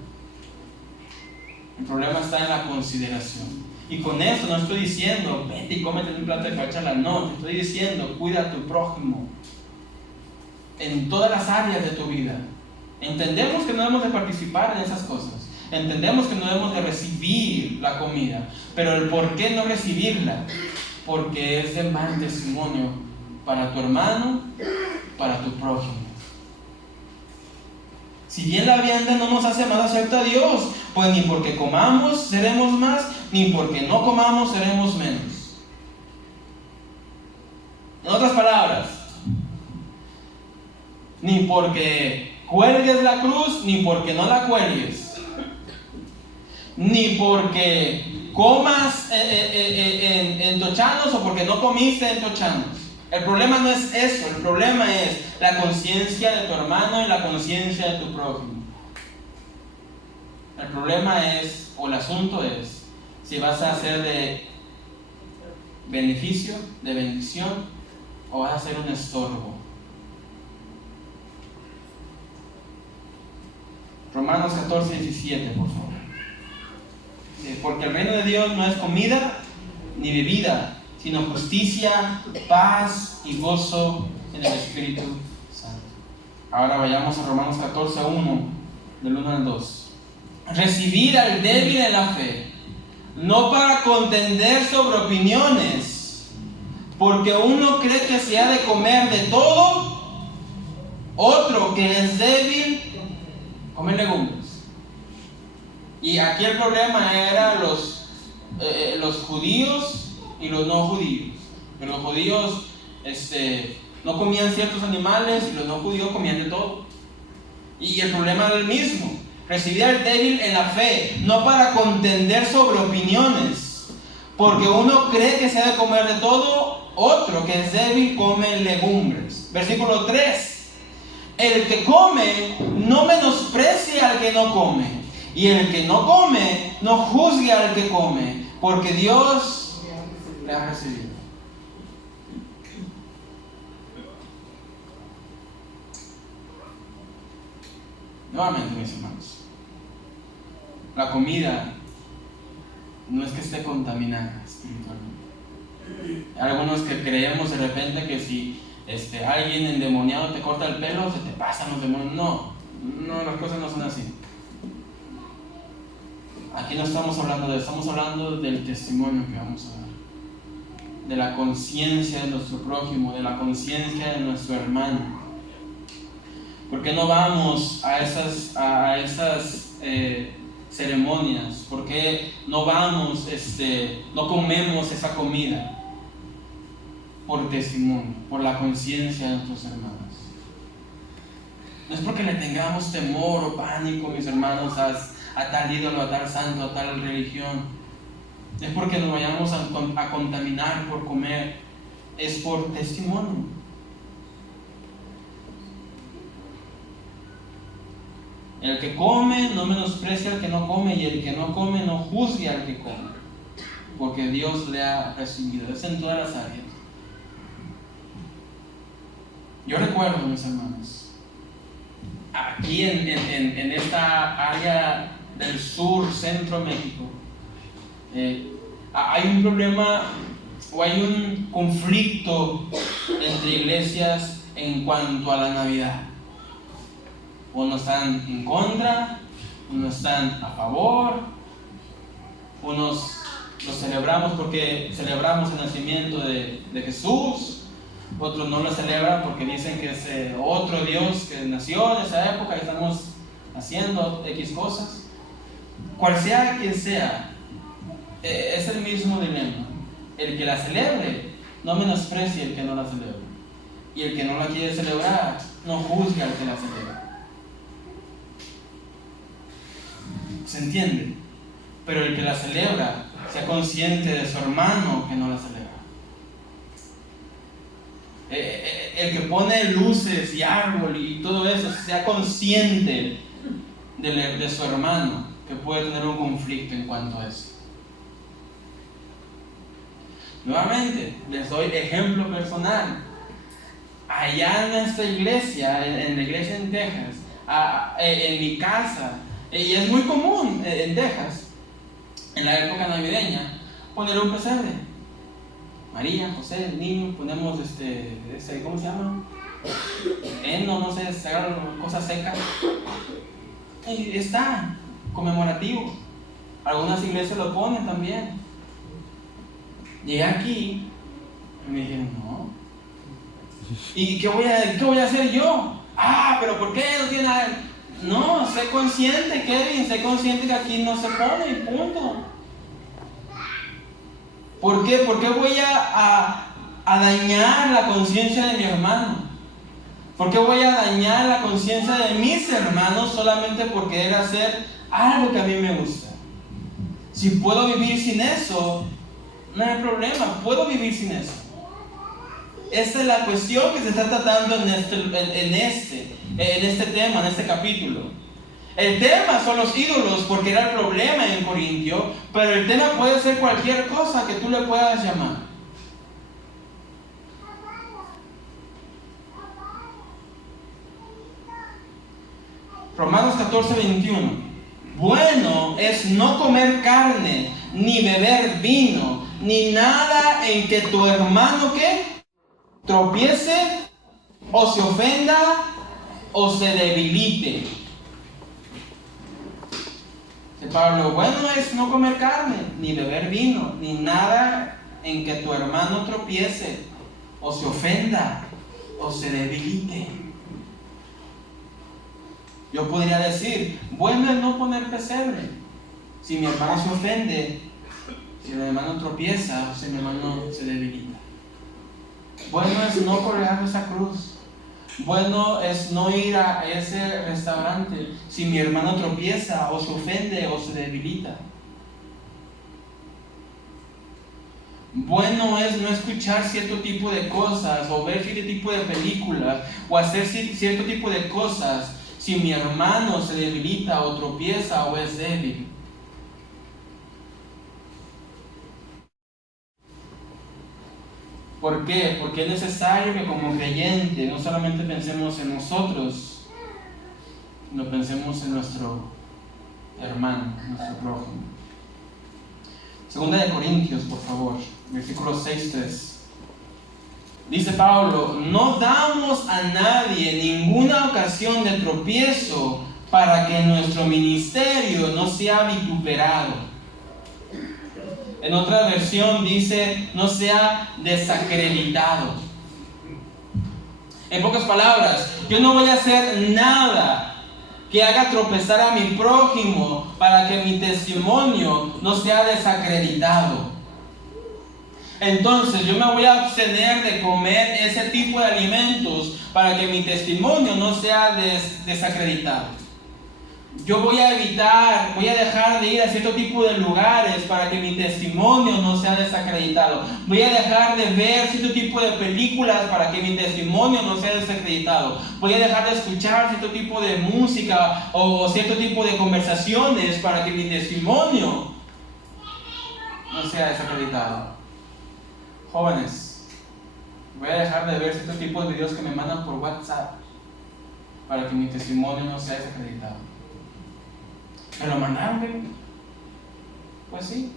El problema está en la consideración. Y con esto no estoy diciendo, vete y cómete un plato de cachala, no, te estoy diciendo, cuida a tu prójimo. En todas las áreas de tu vida. Entendemos que no debemos de participar en esas cosas. Entendemos que no debemos de recibir la comida. Pero el por qué no recibirla, porque es de mal testimonio para tu hermano, para tu prójimo. Si bien la vianda no nos hace más acepto a Dios, pues ni porque comamos seremos más, ni porque no comamos seremos menos. En otras palabras, ni porque cuelgues la cruz, ni porque no la cuelgues, ni porque comas en tochanos o porque no comiste en tochanos. El problema no es eso, el problema es la conciencia de tu hermano y la conciencia de tu prójimo. El problema es, o el asunto es, si vas a hacer de beneficio, de bendición, o vas a ser un estorbo. Romanos 14, 17, por favor. Porque el reino de Dios no es comida ni bebida, sino justicia, paz y gozo en el Espíritu Santo. Ahora vayamos a Romanos 14, 1, del 1 al 2. Recibir al débil en la fe, no para contender sobre opiniones, porque uno cree que se ha de comer de todo, otro que es débil comer legumbres. Y aquí el problema era los judíos y los no judíos. Pero los judíos no comían ciertos animales y los no judíos comían de todo. Y el problema era el mismo. Recibir al débil en la fe, no para contender sobre opiniones, porque uno cree que se ha de comer de todo, otro que es débil come legumbres. Versículo 3. El que come no menosprecie al que no come, y el que no come no juzgue al que come, porque Dios le ha recibido. Nuevamente, mis hermanos, la comida no es que esté contaminada espiritualmente. Algunos que creemos de repente que si alguien endemoniado te corta el pelo, se te pasan los demonios. No, las cosas no son así. Aquí no estamos hablando de eso, estamos hablando del testimonio que vamos a dar, de la conciencia de nuestro prójimo, de la conciencia de nuestro hermano. ¿Por qué no vamos a esas ceremonias? ¿Por qué no vamos, no comemos esa comida? Por testimonio, por la conciencia de nuestros hermanos. No es porque le tengamos temor o pánico, mis hermanos, a tal ídolo, a tal santo, a tal religión. Es porque nos vayamos a contaminar por comer. Es por testimonio. El que come no menosprecia al que no come, y el que no come no juzgue al que come, porque Dios le ha recibido. Es en todas las áreas. Yo recuerdo, mis hermanos, aquí en esta área del sur, centro México, hay un problema o hay un conflicto entre iglesias en cuanto a la Navidad. Unos están en contra, unos están a favor, unos lo celebramos porque celebramos el nacimiento de Jesús, otros no lo celebran porque dicen que es otro Dios que nació en esa época y estamos haciendo X cosas. Cual sea quien sea, es el mismo dilema. El que la celebre no menosprecie el que no la celebra, y el que no la quiere celebrar no juzgue al que la celebra. ¿Se entiende? Pero el que la celebra sea consciente de su hermano que no la celebra. El que pone luces y árbol y todo eso sea consciente de su hermano, que puede tener un conflicto en cuanto a eso. Nuevamente, les doy ejemplo personal. Allá en esta iglesia, en la iglesia en Texas, en mi casa, y es muy común en Texas, en la época navideña, poner un pesebre. María, José, el niño, ponemos ¿cómo se llama? No sé, se agarran cosas secas. Y está conmemorativo. Algunas iglesias lo ponen también. Llegué aquí y me dijeron, no. ¿Y qué voy a hacer yo? Pero ¿por qué no tiene nada? No, sé consciente, Kevin, sé consciente que aquí no se pone, punto. ¿Por qué? ¿Por qué voy a dañar la conciencia de mi hermano? ¿Por qué voy a dañar la conciencia de mis hermanos solamente por querer hacer algo que a mí me gusta? Si puedo vivir sin eso, no hay problema, puedo vivir sin eso. Esta es la cuestión que se está tratando en este tema, en este capítulo. El tema son los ídolos, porque era el problema en Corintio, pero el tema puede ser cualquier cosa que tú le puedas llamar. Romanos 14:21. Bueno es no comer carne, ni beber vino, ni nada en que tu hermano ¿qué? Tropiece, o se ofenda, o se debilite. Pablo, bueno es no comer carne, ni beber vino, ni nada en que tu hermano tropiece, o se ofenda, o se debilite. Yo podría decir, bueno es no poner pesebre. Si mi hermano se ofende, si mi hermano tropieza, o si mi hermano se debilita. Bueno es no colgar esa cruz. Bueno es no ir a ese restaurante si mi hermano tropieza, o se ofende, o se debilita. Bueno es no escuchar cierto tipo de cosas, o ver cierto tipo de películas, o hacer cierto tipo de cosas si mi hermano se debilita, o tropieza, o es débil. ¿Por qué? Porque es necesario que como creyente no solamente pensemos en nosotros, sino pensemos en nuestro hermano, nuestro prójimo. Segunda de Corintios, por favor, versículo 6:3. Dice Pablo, no damos a nadie ninguna ocasión de tropiezo para que nuestro ministerio no sea vituperado. En otra versión dice, no sea desacreditado. En pocas palabras, yo no voy a hacer nada que haga tropezar a mi prójimo para que mi testimonio no sea desacreditado. Entonces yo me voy a abstener de comer ese tipo de alimentos para que mi testimonio no sea desacreditado. Yo voy a dejar de ir a cierto tipo de lugares para que mi testimonio no sea desacreditado. Voy a dejar de ver cierto tipo de películas para que mi testimonio no sea desacreditado. Voy a dejar de escuchar cierto tipo de música o cierto tipo de conversaciones para que mi testimonio no sea desacreditado. Jóvenes, voy a dejar de ver cierto tipo de videos que me mandan por WhatsApp para que mi testimonio no sea desacreditado. ¿Me lo mandaron, bebé? Pues sí,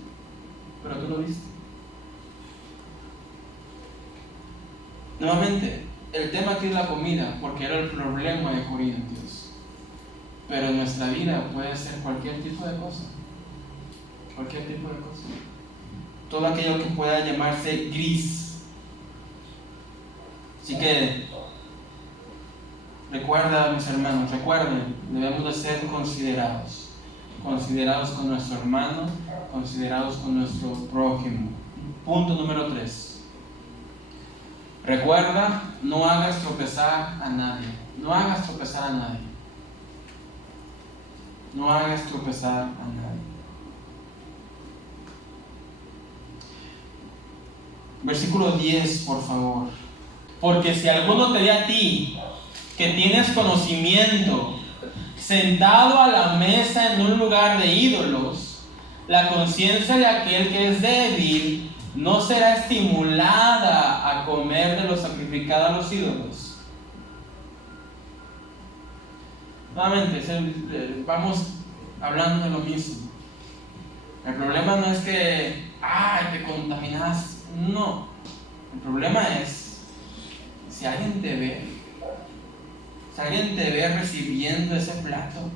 pero tú lo viste. Nuevamente, el tema aquí es la comida, porque era el problema de Corintios. Pero en nuestra vida puede ser cualquier tipo de cosa. Cualquier tipo de cosa. Todo aquello que pueda llamarse gris. Así que, recuerda, mis hermanos, recuerden, debemos de ser considerados con nuestro hermano, considerados con nuestro prójimo. Punto número 3. Recuerda, no hagas tropezar a nadie. No hagas tropezar a nadie. No hagas tropezar a nadie. Versículo 10, por favor. Porque si alguno te ve a ti, que tienes conocimiento, sentado a la mesa en un lugar de ídolos, la conciencia de aquel que es débil no será estimulada a comer de lo sacrificado a los ídolos. Nuevamente, vamos hablando de lo mismo. El problema no es que, te contaminas. No. El problema es, si alguien te ve recibiendo ese plato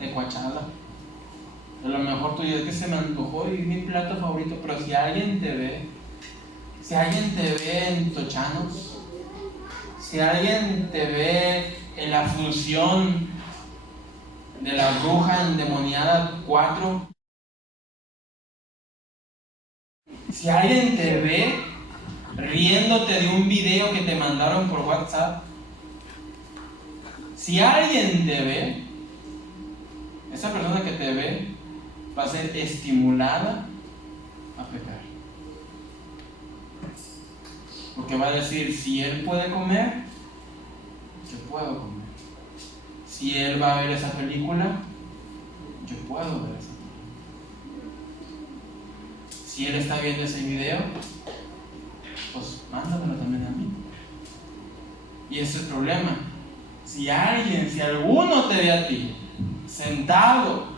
de cuachada, a lo mejor tú dices que se me antojó y es mi plato favorito, pero si alguien te ve en tochanos, si alguien te ve en la función de la bruja endemoniada 4, si alguien te ve riéndote de un video que te mandaron por WhatsApp, si alguien te ve, esa persona que te ve va a ser estimulada a pecar. Porque va a decir, si él puede comer, yo puedo comer. Si él va a ver esa película, yo puedo ver esa película. Si él está viendo ese video, pues mándamelo también a mí. Y ese es el problema. Si alguno te ve a ti sentado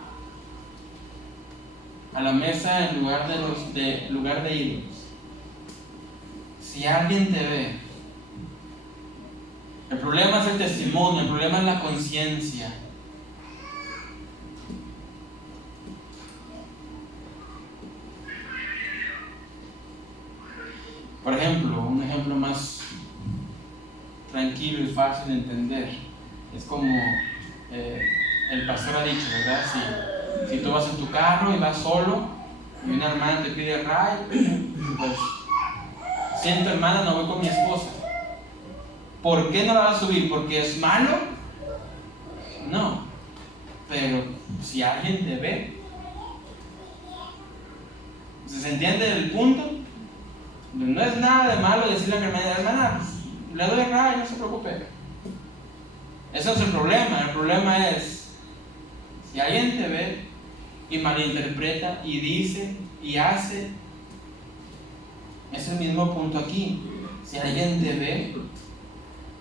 a la mesa en lugar de ídolos, si alguien te ve, el problema es el testimonio, el problema es la conciencia. Por ejemplo, un ejemplo más tranquilo y fácil de entender, es como el pastor ha dicho, ¿verdad? Si tú vas en tu carro y vas solo y una hermana te pide ray, pues siento, hermana, no voy con mi esposa. ¿Por qué no la vas a subir? ¿Porque es malo? No, pero si alguien te ve, ¿se entiende el punto? No es nada de malo decirle a mi hermana, pues, le doy ray, no se preocupe. Ese no es el problema es, si alguien te ve y malinterpreta y dice y hace, es el mismo punto aquí. Si alguien te ve,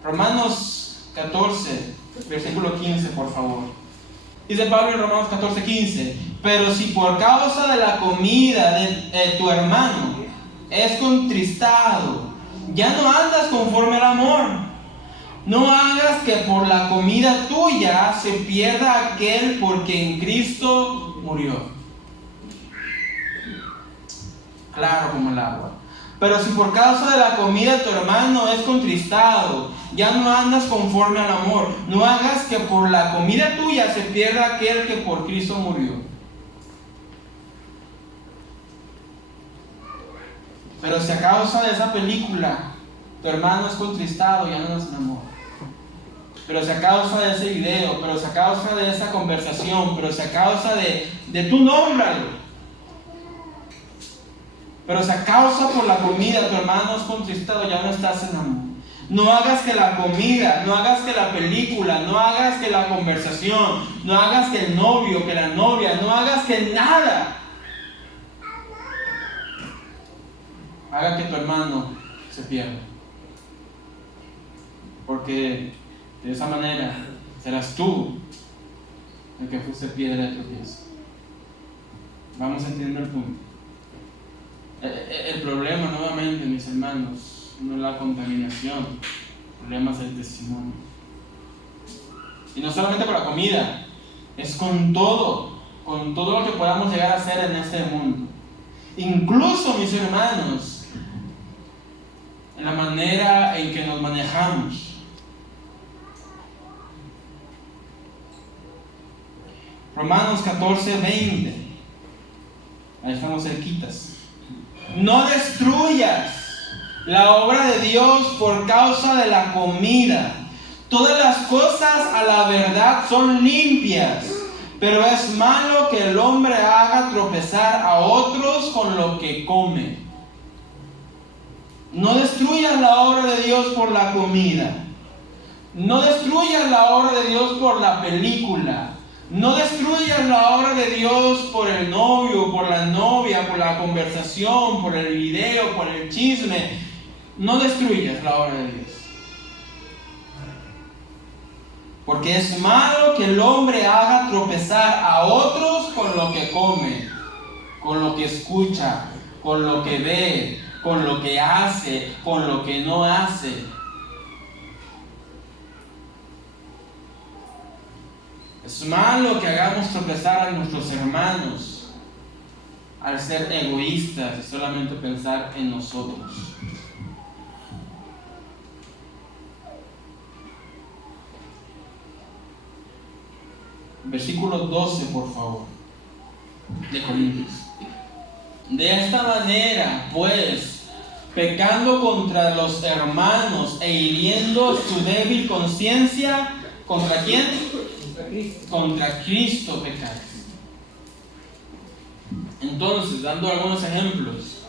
Romanos 14, versículo 15, por favor. Dice Pablo en Romanos 14, 15, pero si por causa de la comida de tu hermano es contristado, ya no andas conforme al amor. No hagas que por la comida tuya se pierda aquel por quien Cristo murió. Claro como el agua. Pero si por causa de la comida de tu hermano es contristado, ya no andas conforme al amor. No hagas que por la comida tuya se pierda aquel que por Cristo murió. Pero si a causa de esa película tu hermano es contristado, ya no es un amor. Pero si a causa de ese video, pero si a causa de esa conversación, pero si a causa de tu nómbralo. Pero si a causa por la comida tu hermano es contristado, ya no estás en amor. No hagas que la comida, no hagas que la película, no hagas que la conversación, no hagas que el novio, que la novia, no hagas que nada haga que tu hermano se pierda. Porque de esa manera serás tú el que fuiste piedra de tropiezo. Vamos entendiendo el punto. El problema, nuevamente, mis hermanos, no es la contaminación, el problema es el testimonio. Y no solamente con la comida, es con todo lo que podamos llegar a hacer en este mundo. Incluso, mis hermanos, en la manera en que nos manejamos. Romanos 14:20. Ahí estamos cerquitas. No destruyas la obra de Dios por causa de la comida. Todas las cosas a la verdad son limpias, pero es malo que el hombre haga tropezar a otros con lo que come. No destruyas la obra de Dios por la comida. No destruyas la obra de Dios por la película. No destruyas la obra de Dios por el novio, por la novia, por la conversación, por el video, por el chisme. No destruyas la obra de Dios. Porque es malo que el hombre haga tropezar a otros con lo que come, con lo que escucha, con lo que ve, con lo que hace, con lo que no hace. Es malo que hagamos tropezar a nuestros hermanos al ser egoístas y solamente pensar en nosotros. Versículo 12, por favor, de Corintios. De esta manera, pues, pecando contra los hermanos e hiriendo su débil conciencia, ¿contra quién? Contra Cristo pecáis. Entonces, dando algunos ejemplos,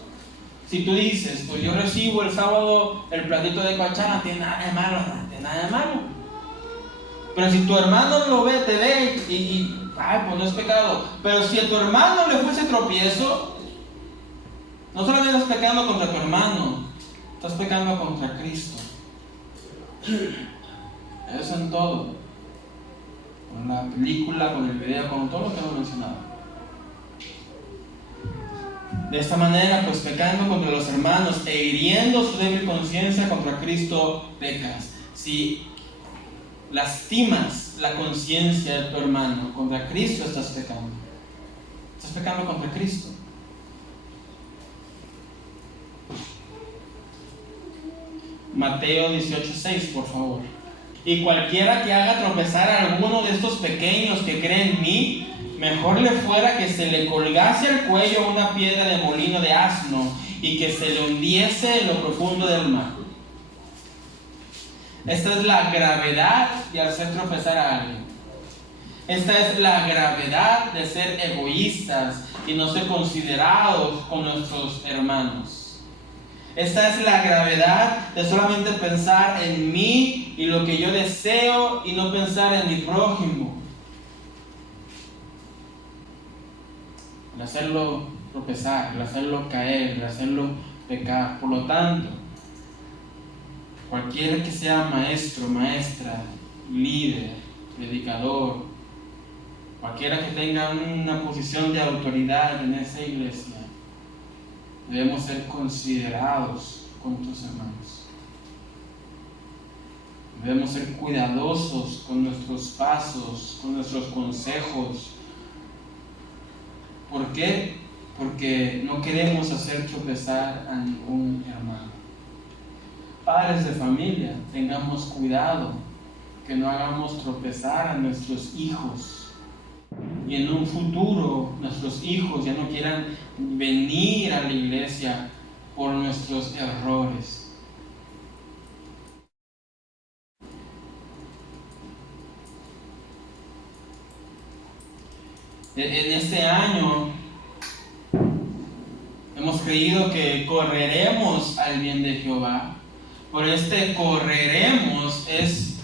si tú dices, pues yo recibo el sábado el platito de cuachara, no tiene nada de malo, no tiene nada de malo. Pero si tu hermano lo ve, te ve pues no es pecado. Pero si a tu hermano le fuese tropiezo, no solamente estás pecando contra tu hermano, estás pecando contra Cristo. Eso en todo. Con la película, con el video, con todo lo que hemos mencionado. De esta manera, pues pecando contra los hermanos e hiriendo su débil conciencia, contra Cristo pecas. Si lastimas la conciencia de tu hermano, contra Cristo estás pecando. Estás pecando contra Cristo. Mateo 18:6, por favor. Y cualquiera que haga tropezar a alguno de estos pequeños que creen en mí, mejor le fuera que se le colgase al cuello una piedra de molino de asno y que se le hundiese en lo profundo del mar. Esta es la gravedad de hacer tropezar a alguien. Esta es la gravedad de ser egoístas y no ser considerados con nuestros hermanos. Esta es la gravedad de solamente pensar en mí y lo que yo deseo y no pensar en mi prójimo. El hacerlo tropezar, el hacerlo caer, el hacerlo pecar. Por lo tanto, cualquiera que sea maestro, maestra, líder, predicador, cualquiera que tenga una posición de autoridad en esa iglesia, debemos ser considerados con tus hermanos. Debemos ser cuidadosos con nuestros pasos, con nuestros consejos. ¿Por qué? Porque no queremos hacer tropezar a ningún hermano. Padres de familia, tengamos cuidado que no hagamos tropezar a nuestros hijos. Y en un futuro nuestros hijos ya no quieran venir a la iglesia por nuestros errores. En este año hemos creído que correremos al bien de Jehová. Por este correremos es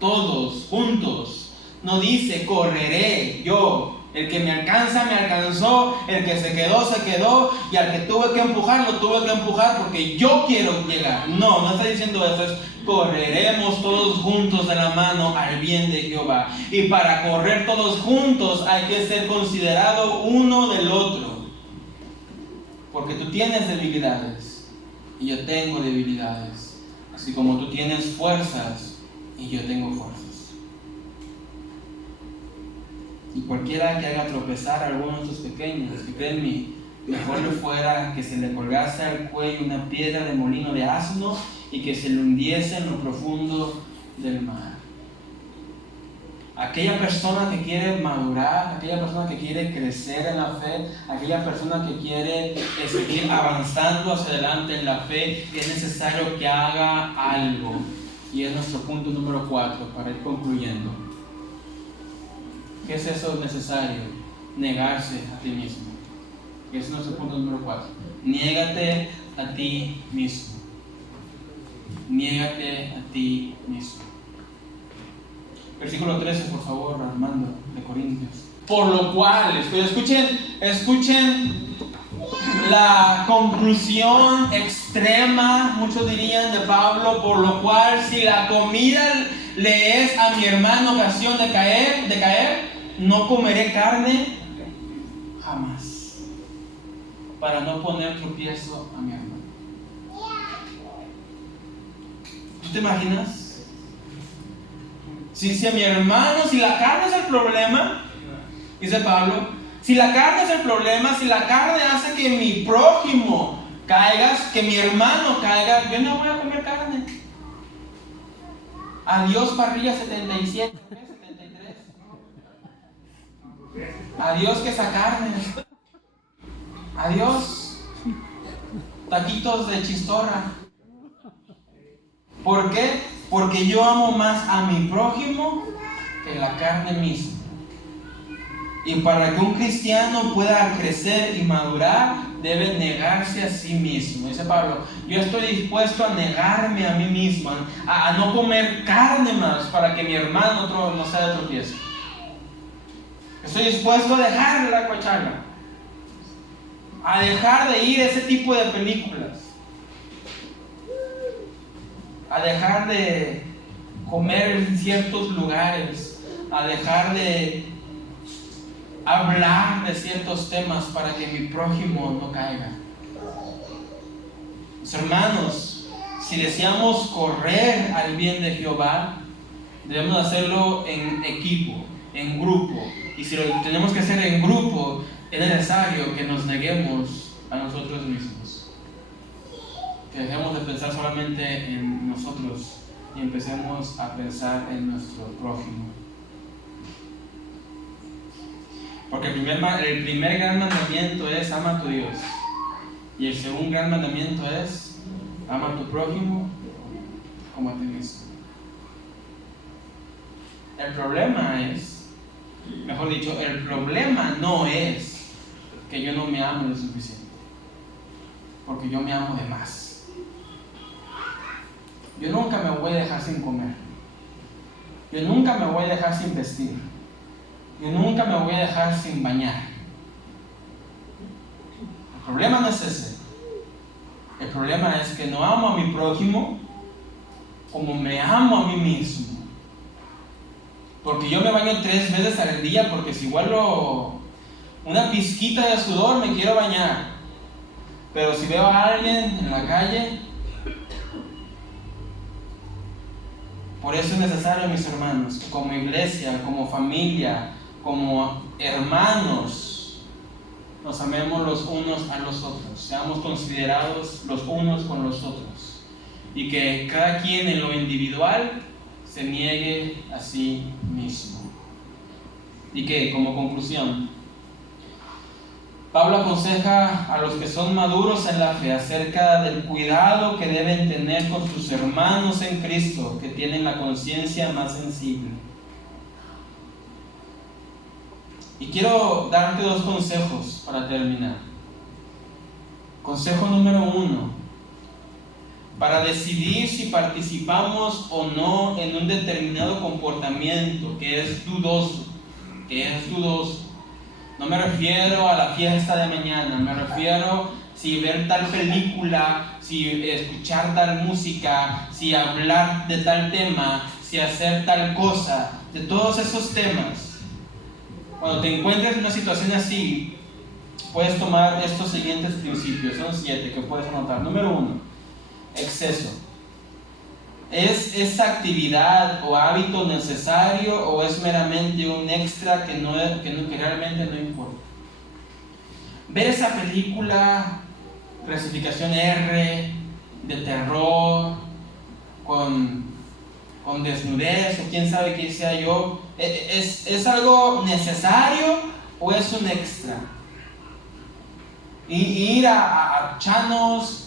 todos juntos. No dice correré yo. El que me alcanza, me alcanzó. El que se quedó. Y al que tuve que empujar, lo tuve que empujar porque yo quiero llegar. No está diciendo eso. Es correremos todos juntos de la mano al bien de Jehová. Y para correr todos juntos hay que ser considerado uno del otro. Porque tú tienes debilidades y yo tengo debilidades. Así como tú tienes fuerzas y yo tengo fuerzas. Y cualquiera que haga tropezar a alguno de estos pequeños, que créanme, mejor le fuera que se le colgase al cuello una piedra de molino de asno y que se le hundiese en lo profundo del mar. Aquella persona que quiere madurar, aquella persona que quiere crecer en la fe, aquella persona que quiere seguir avanzando hacia adelante en la fe, es necesario que haga algo. Y es nuestro punto número 4 para ir concluyendo. ¿Qué es eso necesario? Negarse a ti mismo. Ese es nuestro punto número 4. Niégate a ti mismo. Niégate a ti mismo. Versículo 13, por favor, Armando, de Corintios. Por lo cual, escuchen la conclusión extrema, muchos dirían, de Pablo. Por lo cual, si la comida le es a mi hermano ocasión de caer, no comeré carne jamás, para no poner tropiezo a mi hermano. ¿Tú te imaginas? Si a mi hermano, si la carne es el problema, dice Pablo, si la carne es el problema, si la carne hace que mi prójimo caiga, que mi hermano caiga, yo no voy a comer carne. Adiós parrilla 77, 73. Adiós que esa carne. Adiós taquitos de chistorra. ¿Por qué? Porque yo amo más a mi prójimo que la carne misma. Y para que un cristiano pueda crecer y madurar, debe negarse a sí mismo. Dice Pablo, yo estoy dispuesto a negarme a mí mismo, a no comer carne más para que mi hermano no sea de tropiezo. Estoy dispuesto a dejar la cochanga, a dejar de ir a ese tipo de películas, a dejar de comer en ciertos lugares, a dejar de hablar de ciertos temas para que mi prójimo no caiga. Mis hermanos, si deseamos correr al bien de Jehová, debemos hacerlo en equipo, en grupo. Y si lo tenemos que hacer en grupo, es necesario que nos neguemos a nosotros mismos. Que dejemos de pensar solamente en nosotros y empecemos a pensar en nuestro prójimo. Porque el primer gran mandamiento es ama a tu Dios. Y el segundo gran mandamiento es ama a tu prójimo como a ti mismo. El problema no es que yo no me amo lo suficiente. Porque yo me amo de más. Yo nunca me voy a dejar sin comer. Yo nunca me voy a dejar sin vestir. Yo nunca me voy a dejar sin bañar. El problema no es ese. El problema es que no amo a mi prójimo como me amo a mí mismo. Porque yo me baño 3 veces al día, porque si huelo una pizquita de sudor me quiero bañar. Pero si veo a alguien en la calle, por eso es necesario, mis hermanos, que como iglesia, como familia, como hermanos, nos amemos los unos a los otros, seamos considerados los unos con los otros, y que cada quien en lo individual se niegue a sí mismo. Y que, como conclusión, Pablo aconseja a los que son maduros en la fe acerca del cuidado que deben tener con sus hermanos en Cristo, que tienen la conciencia más sensible. Y quiero darte 2 consejos para terminar. Consejo número 1. Para decidir si participamos o no en un determinado comportamiento que es dudoso. No me refiero a la fiesta de mañana, me refiero si ver tal película, si escuchar tal música, si hablar de tal tema, si hacer tal cosa, de todos esos temas. Cuando te encuentres en una situación así, puedes tomar estos siguientes principios, son 7 que puedes anotar. Número 1, exceso. ¿Es esa actividad o hábito necesario o es meramente un extra que realmente no importa? Ver esa película, clasificación R, de terror, con desnudez o quién sabe qué sea yo, ¿es algo necesario o es un extra? Y ir a chanos,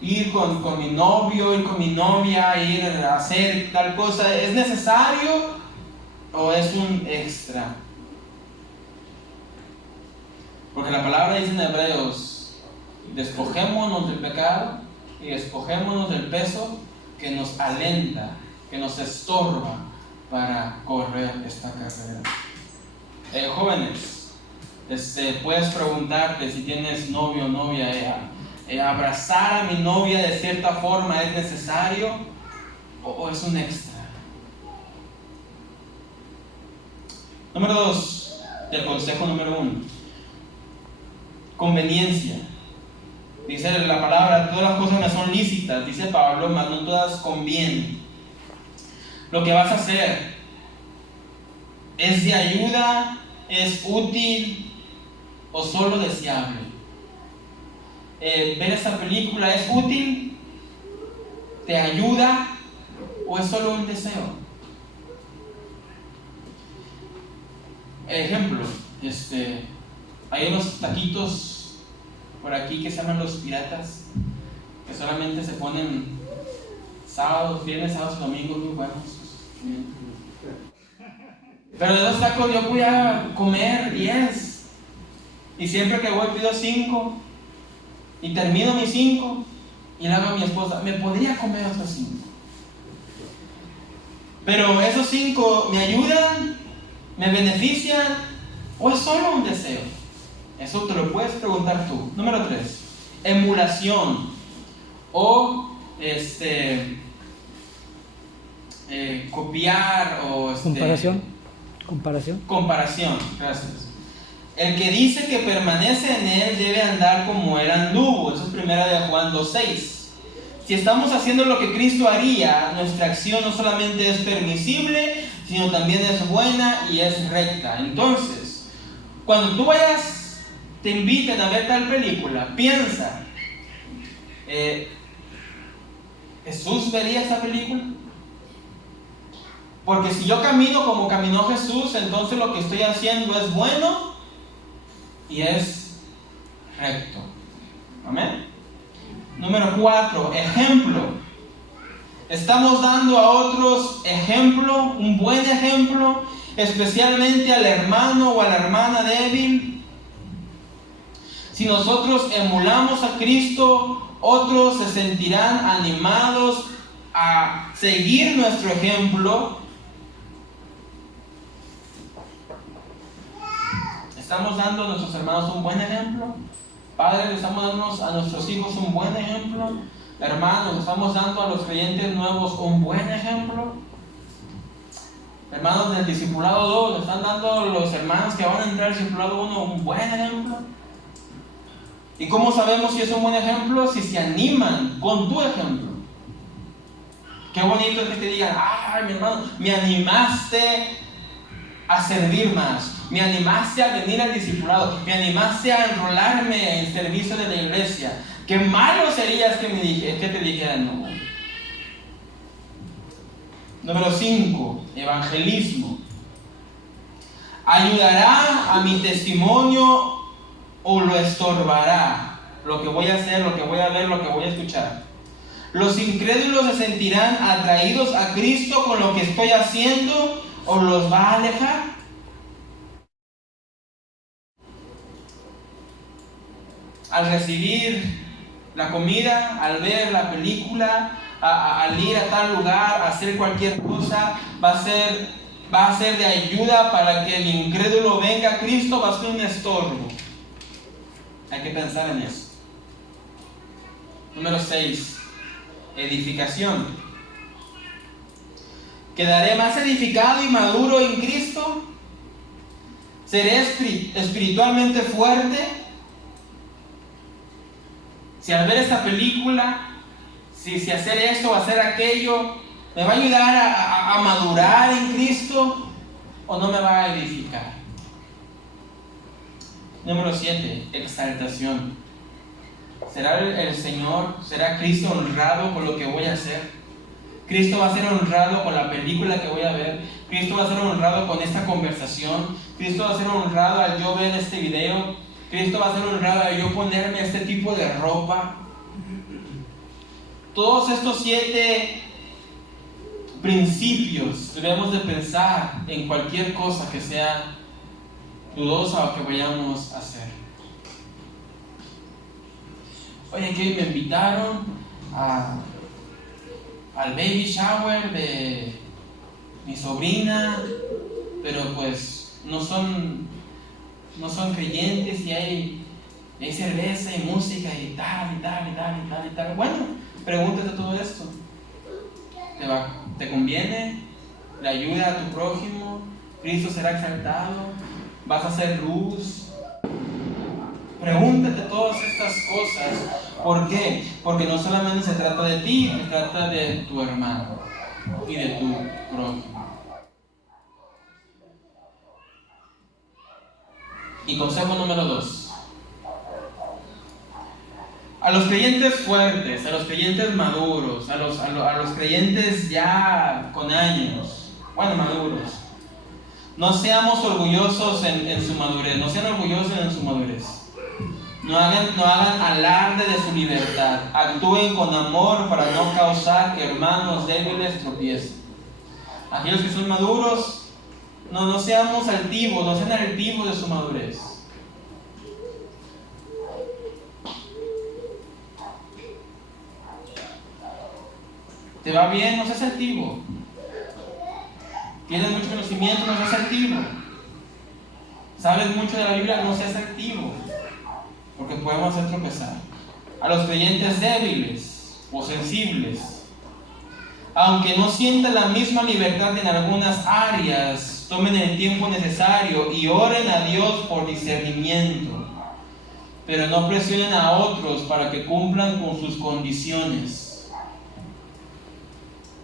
ir con mi novio, ir con mi novia, ir a hacer tal cosa, ¿es necesario o es un extra? Porque la palabra dice en Hebreos: despojémonos del pecado y despojémonos del peso que nos alenta, que nos estorba para correr esta carrera. Jóvenes, puedes preguntarte si tienes novio o novia. ¿Abrazar a mi novia de cierta forma es necesario o es un extra? Número 2, del consejo número 1. Conveniencia. Dice la palabra: todas las cosas me son lícitas, dice Pablo, mas no todas convienen. Lo que vas a hacer es de ayuda, es útil o solo deseable. Ver esta película es útil, te ayuda o es solo un deseo. Ejemplo, hay unos taquitos por aquí que se llaman los piratas, que solamente se ponen viernes, sábados y domingos, muy buenos. Pero de esos tacos yo voy a comer 10 y siempre que voy pido 5 y termino mis 5 y le hago a mi esposa: ¿me podría comer otros 5? Pero esos 5 me ayudan, me benefician o es solo un deseo. Eso te lo puedes preguntar tú. Número 3, emulación o copiar o comparación, gracias. El que dice que permanece en él debe andar como él anduvo. Eso es 1 de Juan 2:6. Si estamos haciendo lo que Cristo haría, nuestra acción no solamente es permisible, sino también es buena y es recta. Entonces, cuando tú te inviten a ver tal película, piensa: ¿Jesús vería esta película? Porque si yo camino como caminó Jesús, entonces lo que estoy haciendo es bueno y es recto. Amén. Número 4, ejemplo. Estamos dando a otros ejemplo, un buen ejemplo, especialmente al hermano o a la hermana débil. Si nosotros emulamos a Cristo, otros se sentirán animados a seguir nuestro ejemplo. ¿Estamos dando a nuestros hermanos un buen ejemplo? Padres, ¿estamos dando a nuestros hijos un buen ejemplo? Hermanos, ¿estamos dando a los creyentes nuevos un buen ejemplo? Hermanos del discipulado 2, ¿están dando a los hermanos que van a entrar al discipulado 1 un buen ejemplo? ¿Y cómo sabemos si es un buen ejemplo? Si se animan con tu ejemplo. Qué bonito es que te digan: ¡ay, mi hermano, me animaste a servir más! Me animaste a venir al discipulado, me animaste a enrolarme en servicio de la iglesia. Qué malo serías que te dijeran no. Número 5, evangelismo. Ayudará a mi testimonio o lo estorbará lo que voy a hacer, lo que voy a ver, lo que voy a escuchar? ¿Los incrédulos se sentirán atraídos a Cristo con lo que estoy haciendo o los va a alejar? Al recibir la comida, al ver la película, al ir a tal lugar, a hacer cualquier cosa, va a ser de ayuda para que el incrédulo venga a Cristo, va a ser un estorbo. Hay que pensar en eso. Número 6. Edificación. ¿Quedaré más edificado y maduro en Cristo? ¿Seré espiritualmente fuerte? Si al ver esta película, si hacer esto o hacer aquello, ¿me va a ayudar a madurar en Cristo o no me va a edificar? Número 7. Exaltación. ¿Será el Señor, será Cristo honrado con lo que voy a hacer? Cristo va a ser honrado con la película que voy a ver. Cristo va a ser honrado con esta conversación. Cristo va a ser honrado al yo ver este video. Cristo va a ser honrado al yo ponerme este tipo de ropa. Todos estos 7 principios debemos de pensar en cualquier cosa que sea dudosa o que vayamos a hacer. Oye, que me invitaron al baby shower de mi sobrina, pero pues no son creyentes y hay cerveza y música y tal. Bueno, pregúntate todo esto. ¿Te conviene? ¿Le ayuda a tu prójimo? ¿Cristo será exaltado? ¿Vas a hacer luz? Pregúntate todas estas cosas. ¿Por qué? Porque no solamente se trata de ti, se trata de tu hermano y de tu prójimo. Y consejo número 2. A los creyentes fuertes, a los creyentes maduros, a los creyentes ya con años, maduros, no seamos orgullosos en su madurez, no sean orgullosos en su madurez. No hagan alarde de su libertad. Actúen con amor para no causar que hermanos débiles tropiecen. Aquellos que son maduros, no seamos altivos, no sean altivos de su madurez. ¿Te va bien? No seas altivo. ¿Tienes mucho conocimiento? No seas altivo. ¿Sabes mucho de la Biblia? No seas altivo, porque podemos hacer tropezar. A los creyentes débiles o sensibles, aunque no sientan la misma libertad en algunas áreas, tomen el tiempo necesario y oren a Dios por discernimiento, pero no presionen a otros para que cumplan con sus condiciones.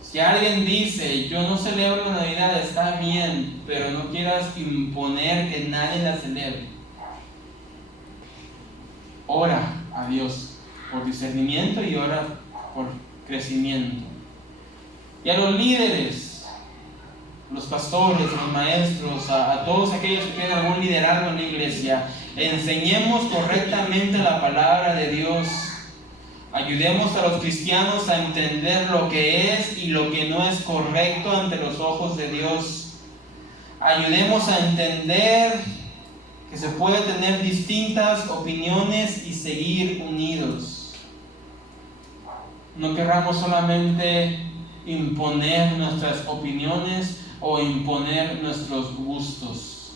Si alguien dice, yo no celebro la Navidad, está bien, pero no quieras imponer que nadie la celebre. Ora a Dios por discernimiento y ora por crecimiento. Y a los líderes, los pastores, los maestros, a todos aquellos que tienen algún liderazgo en la iglesia, enseñemos correctamente la palabra de Dios. Ayudemos a los cristianos a entender lo que es y lo que no es correcto ante los ojos de Dios. Ayudemos a entender que se puede tener distintas opiniones y seguir unidos. No querramos solamente imponer nuestras opiniones o imponer nuestros gustos.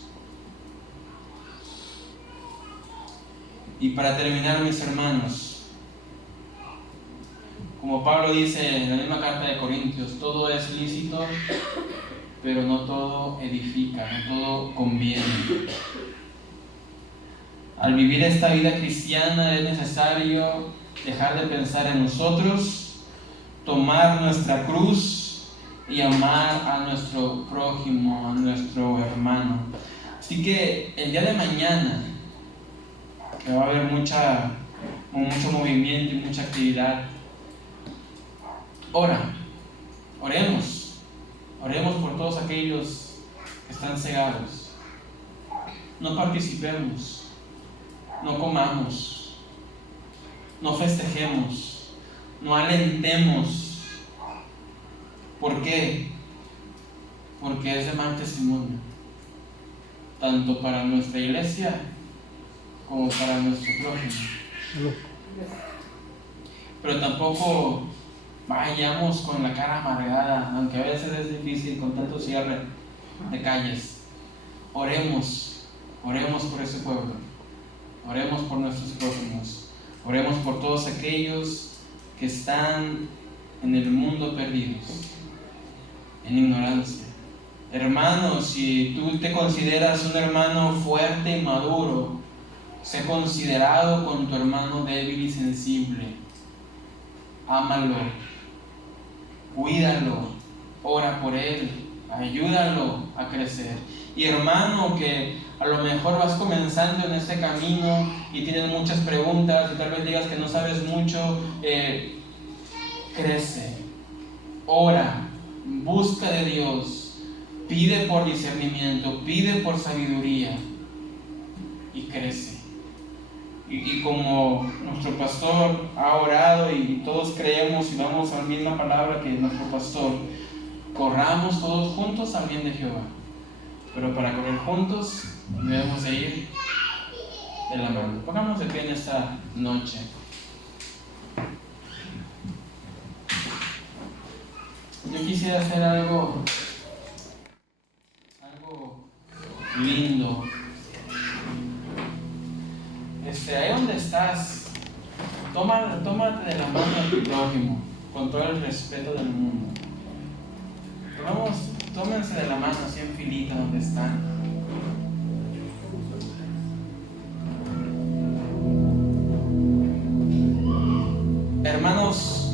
Y para terminar, mis hermanos, como Pablo dice en la misma carta de Corintios, todo es lícito, pero no todo edifica, no todo conviene. Al vivir esta vida cristiana es necesario dejar de pensar en nosotros, tomar nuestra cruz y amar a nuestro prójimo, a nuestro hermano. Así que el día de mañana, que va a haber mucho movimiento y mucha actividad, oremos por todos aquellos que están cegados. No participemos, no comamos, no festejemos, no alentemos. ¿Por qué? Porque es de mal testimonio, tanto para nuestra iglesia como para nuestro prójimo. Pero tampoco vayamos con la cara amargada, aunque a veces es difícil con tanto cierre de calles. Oremos por ese pueblo, oremos por nuestros prójimos, oremos por todos aquellos que están en el mundo perdidos, en ignorancia. Hermano, si tú te consideras un hermano fuerte y maduro, sé considerado con tu hermano débil y sensible. Ámalo, cuídalo, ora por él, ayúdalo a crecer. Y hermano, que a lo mejor vas comenzando en este camino y tienes muchas preguntas y tal vez digas que no sabes mucho, crece, ora, busca de Dios, pide por discernimiento, pide por sabiduría y crece. Y como nuestro pastor ha orado y todos creemos y vamos a la misma palabra que nuestro pastor, corramos todos juntos al bien de Jehová. Pero para correr juntos debemos de ir de la mano. Pongamos de pie en esta noche. Yo quisiera hacer algo lindo. Ahí donde estás, tómate de la mano a tu prójimo con todo el respeto del mundo. Tómense de la mano así en filita donde están. Hermanos,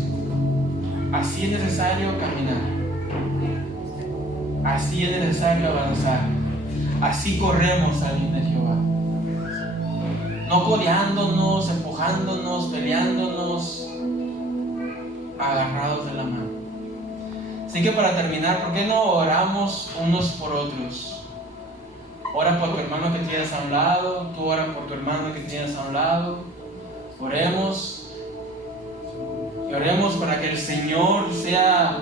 así es necesario caminar, así es necesario avanzar, así corremos al bien de Jehová. No codeándonos, empujándonos, peleándonos, agarrados de la mano. Así que para terminar, ¿por qué no oramos unos por otros? Ora por tu hermano que tienes a un lado, tú ora por tu hermano que tienes a un lado. Oremos y oremos para que el Señor sea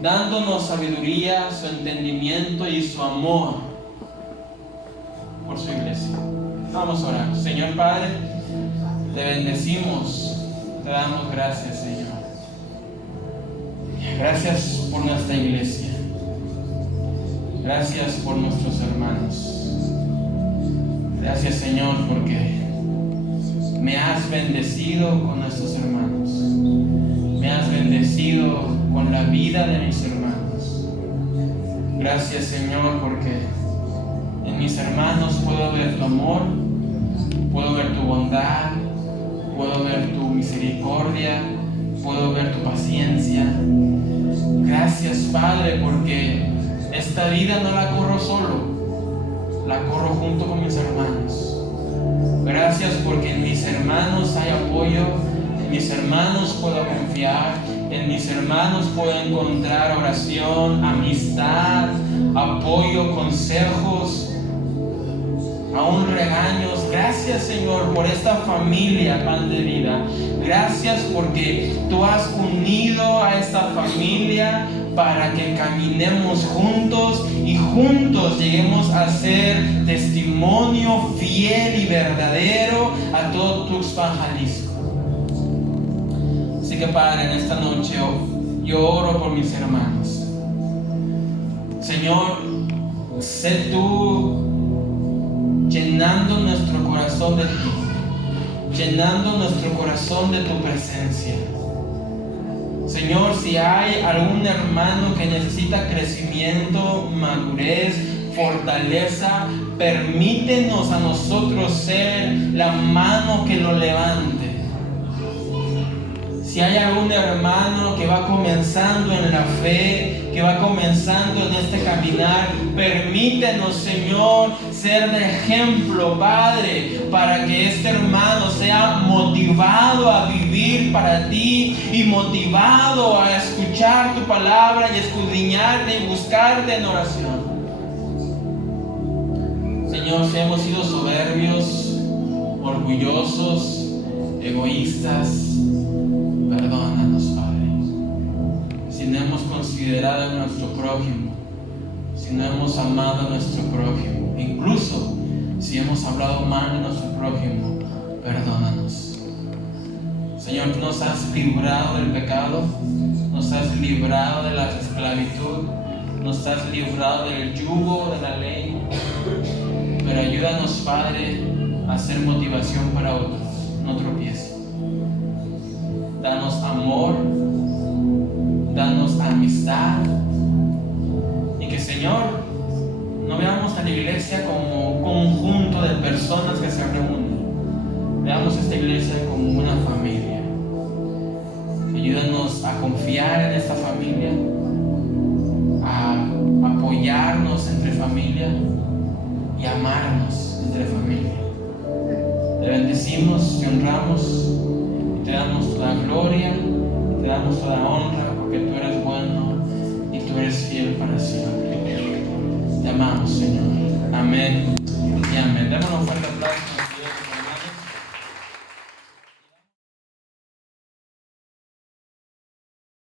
dándonos sabiduría, su entendimiento y su amor por su iglesia. Vamos a orar. Señor Padre, te bendecimos, te damos gracias, Señor. Gracias por nuestra iglesia. Gracias por nuestros hermanos. Gracias, Señor, porque me has bendecido con nuestros hermanos. Me has bendecido con la vida de mis hermanos. Gracias, Señor, porque en mis hermanos puedo ver tu amor, puedo ver tu bondad, puedo ver tu misericordia, puedo ver tu paciencia. Gracias, Padre, porque esta vida no la corro solo, la corro junto con mis hermanos. Gracias porque en mis hermanos hay apoyo, en mis hermanos puedo confiar, en mis hermanos puedo encontrar oración, amistad, apoyo, consejos, aún regaños. Gracias, Señor, por esta familia, Pan de Vida. Gracias porque tú has unido a esta familia para que caminemos juntos y juntos lleguemos a ser testimonio fiel y verdadero a todo Tuxpan, Jalisco. Así que, Padre, en esta noche yo oro por mis hermanos. Señor, sé tú llenando nuestro corazón de ti, llenando nuestro corazón de tu presencia. Señor, si hay algún hermano que necesita crecimiento, madurez, fortaleza, permítenos a nosotros ser la mano que lo levante. Si hay algún hermano que va comenzando en la fe, que va comenzando en este caminar, permítenos, Señor, ser de ejemplo, Padre, para que este hermano sea motivado a vivir para ti y motivado a escuchar tu palabra y escudriñarte y buscarte en oración. Señor, si hemos sido soberbios, orgullosos, egoístas. Perdónanos, Padre. Si no hemos considerado a nuestro prójimo, si no hemos amado a nuestro prójimo, incluso si hemos hablado mal de nuestro prójimo, perdónanos. Señor, tú nos has librado del pecado, nos has librado de la esclavitud, nos has librado del yugo de la ley, pero ayúdanos, Padre, a ser motivación para otros, no tropieces. Danos amor, danos amistad, y que, Señor, no veamos a la iglesia como un conjunto de personas que se reúnen, veamos esta iglesia como una familia. Ayúdanos a confiar en esta familia, a apoyarnos entre familia y amarnos entre familia. Te bendecimos, te honramos y te damos toda gloria, te damos toda honra, porque tú eres bueno y tú eres fiel para siempre. Te amamos, Señor. Amén.